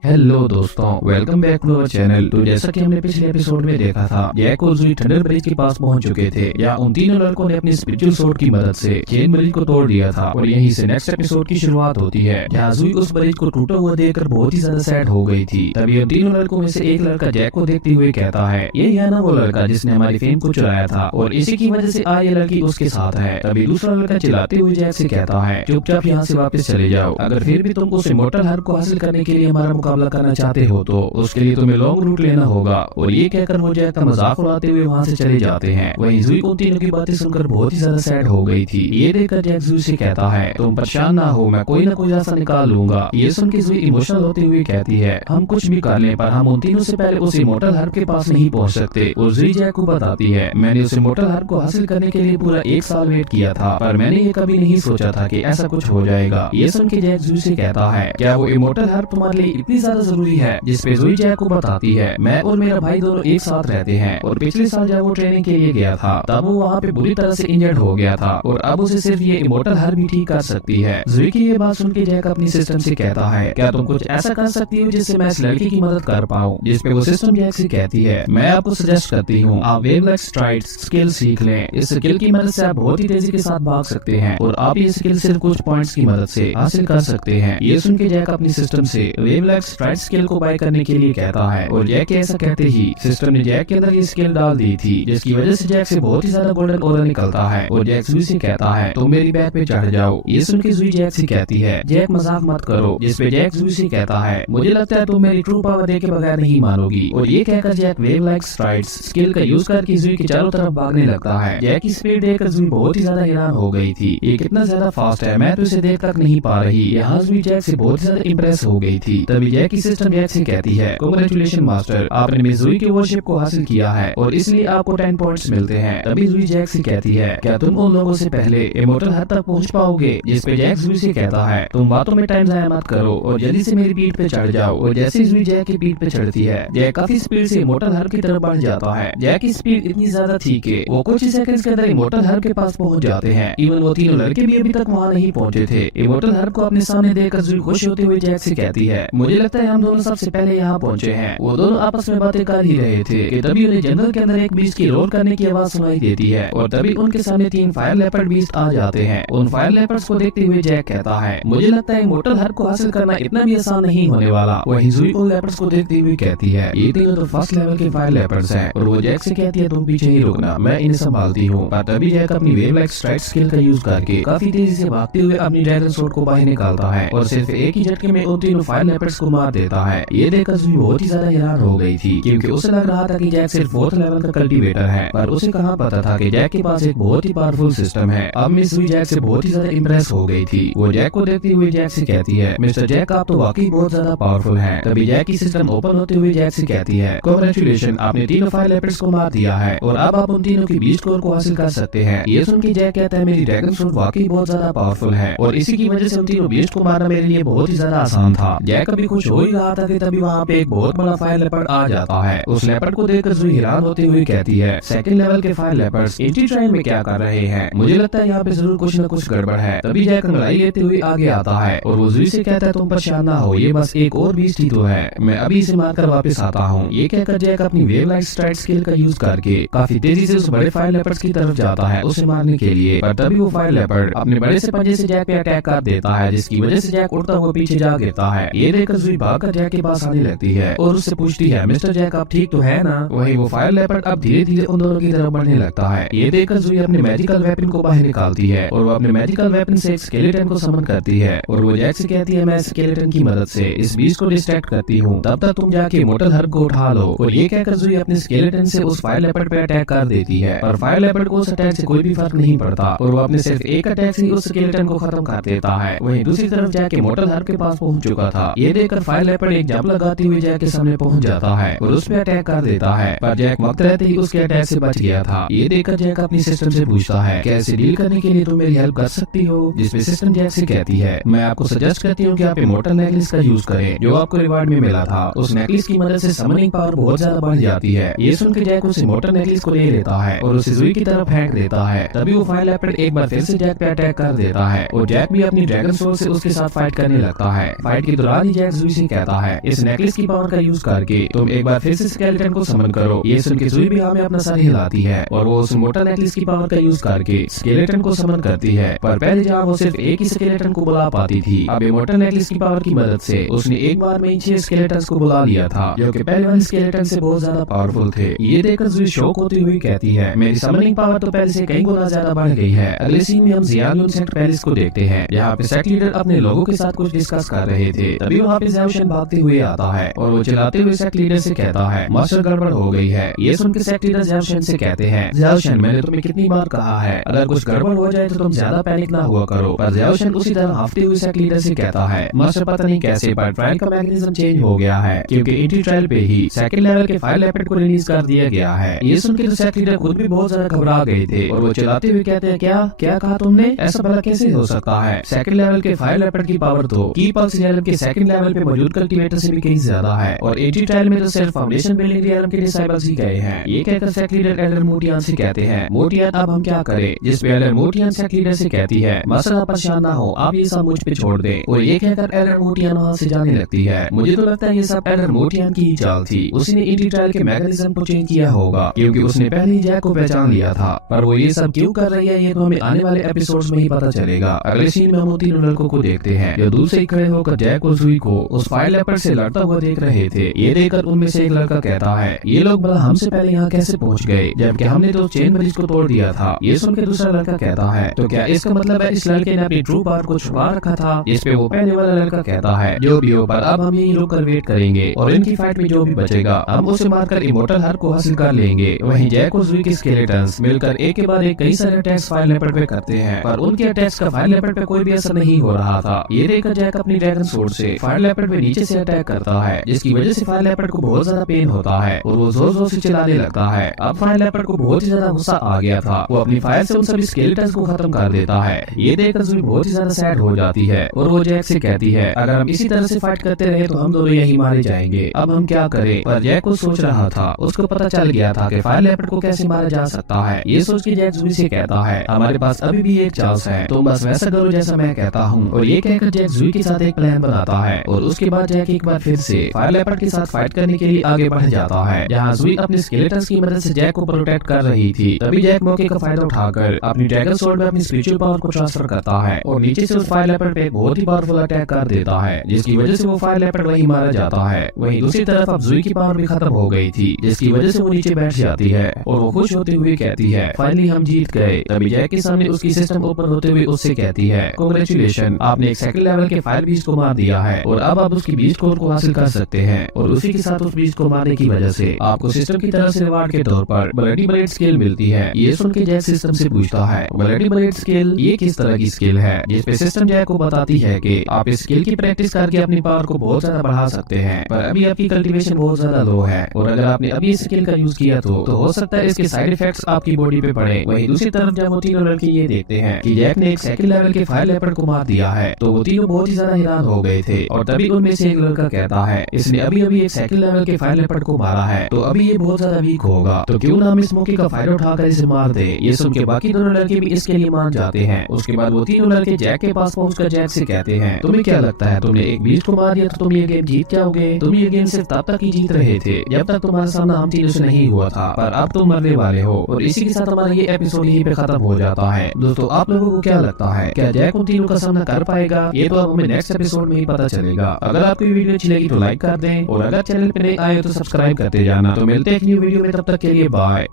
हेलो दोस्तों, welcome back to our channel. तो जैसा कि हमने पिछले एपिसोड में देखा था जैक और जुई थंडर ब्रिज के पास पहुंच चुके थे, या उन तीनों लड़कों ने अपनी स्पिरिचुअल सोर्ड की मदद से चेन ब्रिज को तोड़ दिया था और यहीं से नेक्स्ट एपिसोड की शुरुआत होती है, जहाँ जुई उस ब्रिज को टूटा हुआ देखकर बहुत ही ज्यादा सैड हो गई थी। तभी उन तीनों लड़कों में से एक लड़का जैक को देखते हुए कहता है ये है ना वो लड़का जिसने हमारी फेम को चुराया था और इसी की वजह से आज ये लड़की उसके साथ है। तभी दूसरा लड़का चिल्लाते हुए जैक से कहता है चुपचाप यहाँ से वापस चले जाओ, अगर फिर भी तुम उस इमोर्टल हार्प को हासिल करने के लिए हमारा मुकाबला करना चाहते हो तो उसके लिए तुम्हें लॉन्ग रूट लेना होगा। और ये कहकर वो जैक का मजाक उड़ाते हुए वहाँ से चले जाते हैं। वहीं जुई उन तीनों की बातें सुनकर बहुत ही ज्यादा सैड हो गई थी। ये देखकर जैक जुई से कहता है तुम परेशान ना हो, मैं कोई ना कोई रास्ता निकाल लूंगा। ये सुन के जुई इमोशनल होते हुए कहती है हम कुछ भी कर लें पर हम उन तीनों से पहले उस इमोर्टल हार्प के पास नहीं पहुँच सकते। और जुई जैक को बताती है मैंने उस इमोर्टल हार्प को हासिल करने के लिए पूरा 1 साल वेट किया था, पर मैंने ये कभी नहीं सोचा था कि ऐसा कुछ हो जाएगा। ये सुन के जैक जुई से कहता है क्या वो इमोर्टल हार्प तुम्हारे लिए इतनी ज्यादा जरूरी है, जिसपे ज़ोई जैक को बताती है मैं और मेरा भाई दोनों एक साथ रहते हैं और पिछले साल जब वो ट्रेनिंग के लिए गया था तब वो वहाँ पे बुरी तरह से इंजर्ड हो गया था और अब उसे सिर्फ ये इमोर्टल हर्ब ही ठीक कर सकती है। ज़ोई की ये बात सुनकर जैक अपनी सिस्टम से कहता है क्या तुम कुछ ऐसा कर सकती हो जिससे मैं इस लड़की की मदद कर पाऊँ, जिसपे वो सिस्टम जैक से कहती है मैं आपको सजेस्ट करती हूँ आप वेवलेट स्ट्राइड्स स्किल सीख लें। इस स्किल की मदद से आप बहुत ही तेजी के साथ भाग सकते हैं और आप ये स्किल सिर्फ कुछ पॉइंट्स की मदद से हासिल कर सकते हैं। ये सुन के जैक अपनी सिस्टम से वेवलेट स्ट्राइड स्किल को बाय करने के लिए कहता है और जैक के ऐसा कहते ही सिस्टम ने जैक के अंदर ये स्किल डाल दी थी, जिसकी वजह से जैक से बहुत ही ज्यादा गोल्डन ऑरा निकलता है और जैक ज़ोई से कहता है तुम मेरी बैक पे चढ़ जाओ। ये सुन के ज़ोई जैक से कहती है जैक मजाक मत करो, जिसपे जैक ज़ोई से कहता है मुझे लगता है तुम मेरी ट्रू पावर देखे बगैर नहीं मानोगी। और ये कहकर जैक वेवलेट स्ट्राइड्स स्किल का यूज करके ज़ोई के चारों तरफ भागने लगता है। जैक की स्पीड देखकर ज़ोई बहुत ही ज्यादा हैरान हो गई थी, ये कितना ज्यादा फास्ट है, मैं तो इसे देख तक नहीं पा रही। यहाँ ज़ोई जैक से बहुत ज्यादा इम्प्रेस हो गई थी। तभी जैक की सिस्टम जैक से कहती है कांग्रेचुलेशन मास्टर, आपने मिस ज़ोई की वॉरशिप को हासिल किया है और इसलिए आपको 10 पॉइंट्स मिलते हैं। तभी ज़ोई जैक से कहती है क्या तुम उन लोगों से पहले इमोर्टल हद तक पहुंच पाओगे, जिसपे जैक ज़ोई से कहता है तुम बातों में टाइम जाया मत करो और जल्दी से मेरी पीठ पे चढ़ जाओ। और जैसे ज़ोई जैक की पीठ पे चढ़ती है जैक काफी स्पीड से इमोर्टल हर्ब की तरफ बढ़ जाता है। जैक की स्पीड इतनी ज्यादा थी कि वो कुछ ही सेकंड्स के अंदर इमोर्टल हर्ब के पास पहुंच जाते हैं। इवन वो तीनों लड़के भी अभी तक वहाँ नहीं पहुंचे थे। इमोर्टल हर्ब को अपने सामने देखकर ज़ोई खुश होते हुए जैक से कहती है मुझे लगता है हम दोनों सबसे पहले यहाँ पहुंचे हैं। वो दोनों आपस में बातें कर ही रहे थे कि तभी उन्हें जंगल के अंदर एक बीस्ट की रोर करने की आवाज सुनाई देती है और तभी उनके सामने 3 फायर लेपर्ड बीस्ट आ जाते हैं। उन फायर लेपर्ड्स को देखते हुए जैक कहता है मुझे लगता है इमोर्टल हर्ब को हासिल करना इतना भी आसान नहीं होने वाला। वहीं ज़ोई उन लेपर्ड्स को देखते हुए कहती है ये तीनों तो फर्स्ट लेवल के फायर लेपर्ड्स हैं। और वो जैक से कहती है तुम पीछे ही रुकना, मैं इन्हें संभालती हूँ। पर तभी जैक अपनी वेवलेट स्ट्राइड स्किल का यूज करके काफी तेजी से भागते हुए अपनी ड्रैगन सोर्ड को बाहर निकालता है और सिर्फ एक ही झटके में उन तीनों फायर लेपर्ड्स को मार देता है। ये देखकर ज़ोई बहुत ही ज्यादा हैरान हो गई थी, क्योंकि उसे लग रहा था कि जैक सिर्फ 4th लेवल का कल्टीवेटर है, पर उसे कहाँ पता था कि जैक के पास एक बहुत ही पावरफुल सिस्टम है। अब मिस ज़ोई जैक से बहुत ही ज्यादा इम्प्रेस हो गई थी। वो जैक को देखते हुए जैक से कहती है मिस्टर जैक आप तो वाकई बहुत ज्यादा पावरफुल हैं। तभी जैक की सिस्टम ओपन होते हुए जैक से कहती है कांग्रेचुलेशन, आपने तीनों फायर लेपर्ड्स को मार दिया है और अब आप उन तीनों की बीस्ट कोर को हासिल कर सकते हैं। ये सुन के जैक कहता है मेरी ड्रैगन सोर्ड वाकई बहुत ज्यादा पावरफुल है और इसी की वजह से उन तीनों बीस्ट को मारना मेरे लिए बहुत ही ज्यादा आसान था। जैक अभी खुश हो ही रहा था कि तभी वहाँ पे एक बहुत बड़ा फायर लेपर्ड आ जाता है। उस लेपर्ड को देखकर ज़ोई हैरान होते हुए कहती है 2nd लेवल के फायर लेपर्ड्स एंटी ट्रायल में क्या कर रहे हैं, मुझे लगता है यहाँ पे जरूर कुछ न कुछ गड़बड़ है। तभी जैक अंगड़ाई लेते हुए आगे आता है और वो ज़ोई से कहता है तुम परेशान ना हो, ये बस एक और बीस्ट ही तो है, मैं अभी इसे मारकर वापस आता हूँ। ये कहकर जैक अपनी वेवलेट स्ट्राइड स्किल का यूज करके काफी तेजी से उस बड़े फायर लेपर्ड्स की तरफ जाता है उसे मारने के लिए। पर तभी वो फायर लेपर्ड अपने बड़े से पंजे से जैक पे अटैक कर देता है, जिसकी वजह से जैक उड़ता हुआ पीछे जा गिरता है। ये देखकर ज़ोई भागकर जैक के पास आने लगती है और उससे पूछती है मिस्टर जैक आप ठीक तो है ना। वही वो फायर लेपर्ड अब धीरे धीरे उन दोनों की तरफ बढ़ने लगता है। ये देखकर ज़ोई अपने मैजिकल वेपन को बाहर निकालती है और वो अपने मैजिकल वेपन से एक स्केलेटन को समन करती है और वो जैक से कहती है मैं स्केलेटन की मदद से इस बीस्ट को डिस्ट्रैक्ट करती हूँ, तब तक तुम जाके इमोर्टल हर्ब को उठा लो। और ये कहकर ज़ोई अपने स्केलेटन से उस फायर लेपर्ड पे अटैक कर देती है, पर फायर लेपर्ड को उस अटैक से कोई भी फर्क नहीं पड़ता और वो अपने सिर्फ एक अटैक से उस स्केलेटन को खत्म कर देता है। वहीं दूसरी तरफ जैक इमोर्टल हर्ब के पास पहुंच चुका था। ये देखकर फायर लेपर्ड एक जंप लगाती हुई जैक के सामने पहुंच जाता है और उस पे अटैक कर देता है, पर जैक वक्त रहते ही उसके अटैक से बच गया था। ये देखकर जैक अपनी सिस्टम से पूछता है कैसे डील करने के लिए तुम मेरी हेल्प कर सकती हो, जिसमें सिस्टम जैक से कहती है मैं आपको सजेस्ट करती हूँ कि आप इमोर्टल नेकलेस का यूज करें जो आपको रिवार्ड में मिला था। उस नेकलेस की मदद से समनिंग पावर बहुत ज्यादा बढ़ जाती है। ये सुनकर जैक उस इमोर्टल नेकलेस को ले लेता है और उसे ज़ोई की तरफ फेंक देता है। तभी वो फायर लेपर्ड एक बार फिर से जैक पे अटैक कर देता है और जैक भी अपनी ड्रैगन सोर्ड से उसके साथ फाइट करने लगता है। फाइट के दौरान ही जैक ज़ोई से कहता है इस नेकलेस की पावर का यूज करके तुम एक बार फिर से स्केलेटन को समन करो। ये सुन के ज़ोई भी हमें अपना सर हिलाती है और वो उस इमोर्टल नेकलेस की पावर का यूज करके स्केलेटन को समन करती है, पर पहले जहाँ वो सिर्फ एक ही स्केलेटन को बुला पाती थी, अब इमोर्टल नेकलेस की पावर की मदद से उसने एक बार में 6 स्केलेटन्स को बुला लिया था, जो कि पहले वाले स्केलेटन से बहुत ज्यादा पावरफुल थे। ये देखकर ज़ोई शॉक होती हुई कहती है मेरी समनिंग पावर तो पहले से कई गुना ज्यादा बढ़ गई है। अगले सीन में हम ज़ियानलुन सेक्ट पैलेस को देखते हैं, जहाँ पे सेक्ट लीडर अपने लोगों के साथ कुछ डिस्कस कर रहे थे। तभी वहाँ पे ज़ियाओशन भागते हुए आता है और वो चिल्लाते हुए सेक्ट लीडर से कहता है मास्टर गड़बड़ हो गई है। ये सुनकर सेक्ट लीडर ज़ियाओशन से कहते हैं ज़ियाओशन मैंने तुम्हें कितनी बार कहा है अगर कुछ गड़बड़ हो जाए तो तुम ज्यादा पैनिक ना हुआ करो। पर ज़ियाओशन उसी तरह हाफते हुए सेक्ट लीडर से कहता है मास्टर पता नहीं कैसे पर ट्रायल का मैकेनिज्म चेंज हो गया है, क्योंकि एंटी ट्रायल पे ही 2nd लेवल के फायर लेपर्ड को रिलीज कर दिया गया है। ये सुनकर तो सेक्ट लीडर खुद भी बहुत ज्यादा घबरा गए थे और वो चिल्लाते हुए कहते हैं क्या क्या कहा तुमने, ऐसा भला कैसे हो सकता है। 2nd लेवल के फायर लेपर्ड की पावर तो की पल्स रियल के 2nd लेवल पे पे मौजूद कल्टीवेटर से भी कहीं ज्यादा है और एंटी ट्रायल में तो सिर्फ फाउंडेशन बिल्डिंग रियलम के डिसाइबल्स ही गए हैं। ये कहकर सेक्ट लीडर एल्डर मोटियान से कहते हैं, मोटियान अब हम क्या करें? जिस पे एल्डर मोटियान सेक्ट लीडर से कहती है, मसला परेशान ना हो, आप ये सब मुझ पे छोड़ दें। और ये कहकर एल्डर मोटियान वहाँ से जाने लगती है। मुझे तो लगता है ये सब एल्डर मोटियान की ही चाल थी। उसने एंटी ट्रायल के मैकेनिज्म को चेंज किया होगा क्योंकि उसने पहले ही जैक को पहचान लिया था। पर वो ये सब क्यों कर रही है ये तो हमें आने वाले एपिसोड्स में ही पता चलेगा। अगले सीन में हम उन तीनों लड़कों को देखते हैं जो दूर से ही खड़े होकर जैक और जुई को उस फायर लेपर्ड से लड़ता हुआ देख रहे थे। ये देखकर उनमें से एक लड़का कहता है, ये लोग भला हमसे पहले यहाँ कैसे पहुँच गए जबकि हमने तो चेन ब्रिज को तोड़ दिया था। ये सुनकर दूसरा लड़का कहता है, तो क्या इसका मतलब है इस लड़के ने अपनी ट्रू पावर को छुपा रखा था? इस पे वो पहले वाला लड़का कहता है, जो भी हो पर अब हम यहीं रुक कर वेट करेंगे और इनकी फाइट में जो भी बचेगा हम उसे मारकर इमोर्टल हर को हासिल कर लेंगे। वहीं जैक और जुई के स्केलेटन्स मिलकर एक के बाद एक कई सारे अटैक्स फायर लेपर्ड पे करते हैं पर उनके अटैक्स का फायर लेपर्ड पे कोई भी असर नहीं हो रहा था। ये देखकर जैक अपनी ड्रैगन सोर्ड से फायर लेपर्ड पे नीचे से अटैक करता है जिसकी वजह से फायर लेपर्ड को बहुत ज्यादा पेन होता है और वो जोर जोर से चिल्लाने लगता है। अब फायर लेपर्ड को बहुत ही ज्यादा गुस्सा आ गया था। वो अपनी फायर से उन सभी स्केलेटन्स को खत्म कर देता है। ये देखकर जुई बहुत ही ज्यादा सैड हो जाती है और वो जैक से कहती है, अगर हम इसी तरह से फाइट करते रहे तो हम दोनों यही मारे जाएंगे। अब हम क्या करें? पर जैक को सोच रहा था, उसको पता चल गया था कि फायर लेपर्ड को कैसे मारा जा सकता है। ये सोच के जैक जुई से कहता है, हमारे पास अभी भी एक चांस है, तुम बस वैसा करो जैसा मैं कहता हूँ। और ये कहकर जैक जुई के साथ एक प्लान बनाता है और उसके बाद जैक एक बार फिर से फायर लेपर्ड के साथ फाइट करने के लिए आगे बढ़ जाता है। जहाँ जुई अपने स्केलेटन्स की मदद से जैक को प्रोटेक्ट कर रही थी तभी जैक मौके का फायदा उठाकर अपनी ड्रैगन सोर्ड में अपनी स्पिरिचुअल पावर को ट्रांसफर करता है और नीचे से उस फायर लेपर्ड पे बहुत ही पावरफुल अटैक कर देता है जिसकी वजह से वो फायर लेपर्ड वहीं मारा जाता है। वहीं दूसरी तरफ अब जुई की पावर भी खत्म हो गई थी जिसकी वजह से वो नीचे बैठ जाती है और वो खुश होते हुए कहती है, फाइनली हम जीत गए। तभी जैक के सामने उसकी सिस्टम ओपन होते हुए उससे कहती है, कांग्रेचुलेशन, आपने एक सेकंड लेवल के फायर बीस्ट को मार दिया है और अब आप उसकी बीस्ट कोर को हासिल कर सकते हैं। और उसी के साथ उस बीस्ट को मारने की वजह से आपको सिस्टम की तरफ से रिवार्ड के तौर पर ब्लडी ब्लेड स्किल मिलती है। ये सुन के जैक सिस्टम से पूछता है, ब्लडी ब्लेड स्किल ये किस तरह की स्किल है? जिसपे सिस्टम जैक को बताती है कि आप इस स्किल की प्रैक्टिस करके अपनी पावर को बहुत ज्यादा बढ़ा सकते हैं पर अभी आपकी कल्टीवेशन बहुत ज्यादा लो है और अगर आपने अभी इस स्किल का यूज किया तो हो सकता है इसके साइड इफेक्ट्स आपकी बॉडी पे पड़े। वहीं दूसरी तरफ जब वो तीनों लड़के ये देखते हैं कि जैक ने एक सेकंड लेवल के फायर लेपर्ड को मार दिया है तो वो तीनों बहुत ही ज्यादा हैरान हो गए थे। और तभी उनमें से एक लड़का कहता है, इसने अभी अभी एक सेकंड लेवल के फायर लेपर्ड को मारा है तो अभी ये बहुत ज्यादा वीक होगा, तो क्यों ना हम इस मौके का फायदा उठाकर इसे मार दे। ये सुन के बाकी दोनों लड़के भी इसके लिए मान जाते हैं। उसके बाद वो तीनों लड़के जैक के पास पहुंचकर जैक से कहते हैं, तुम्हें क्या लगता है तुमने एक बीस्ट को मार दिया तो तुम ये गेम जीत जाओगे? तुम ये गेम सिर्फ तब तक ही जीत रहे थे जब तक तुम्हारा सामना हम तीनों से नहीं हुआ था पर अब तुम मरने वाले हो। और इसी के साथ हमारा ये एपिसोड यहीं पे खत्म हो जाता है। दोस्तों आप लोगों को क्या लगता है, क्या जैक उन तीनों का सामना कर पाएगा? ये तो अब हमें नेक्स्ट एपिसोड में ही पता चलेगा। अगर आपको ये वीडियो अच्छी लगी तो लाइक कर दें और अगर चैनल पे नए आए तो सब्सक्राइब करते जाना। तो मिलते हैं एक न्यू वीडियो में, तब तक के लिए बाय।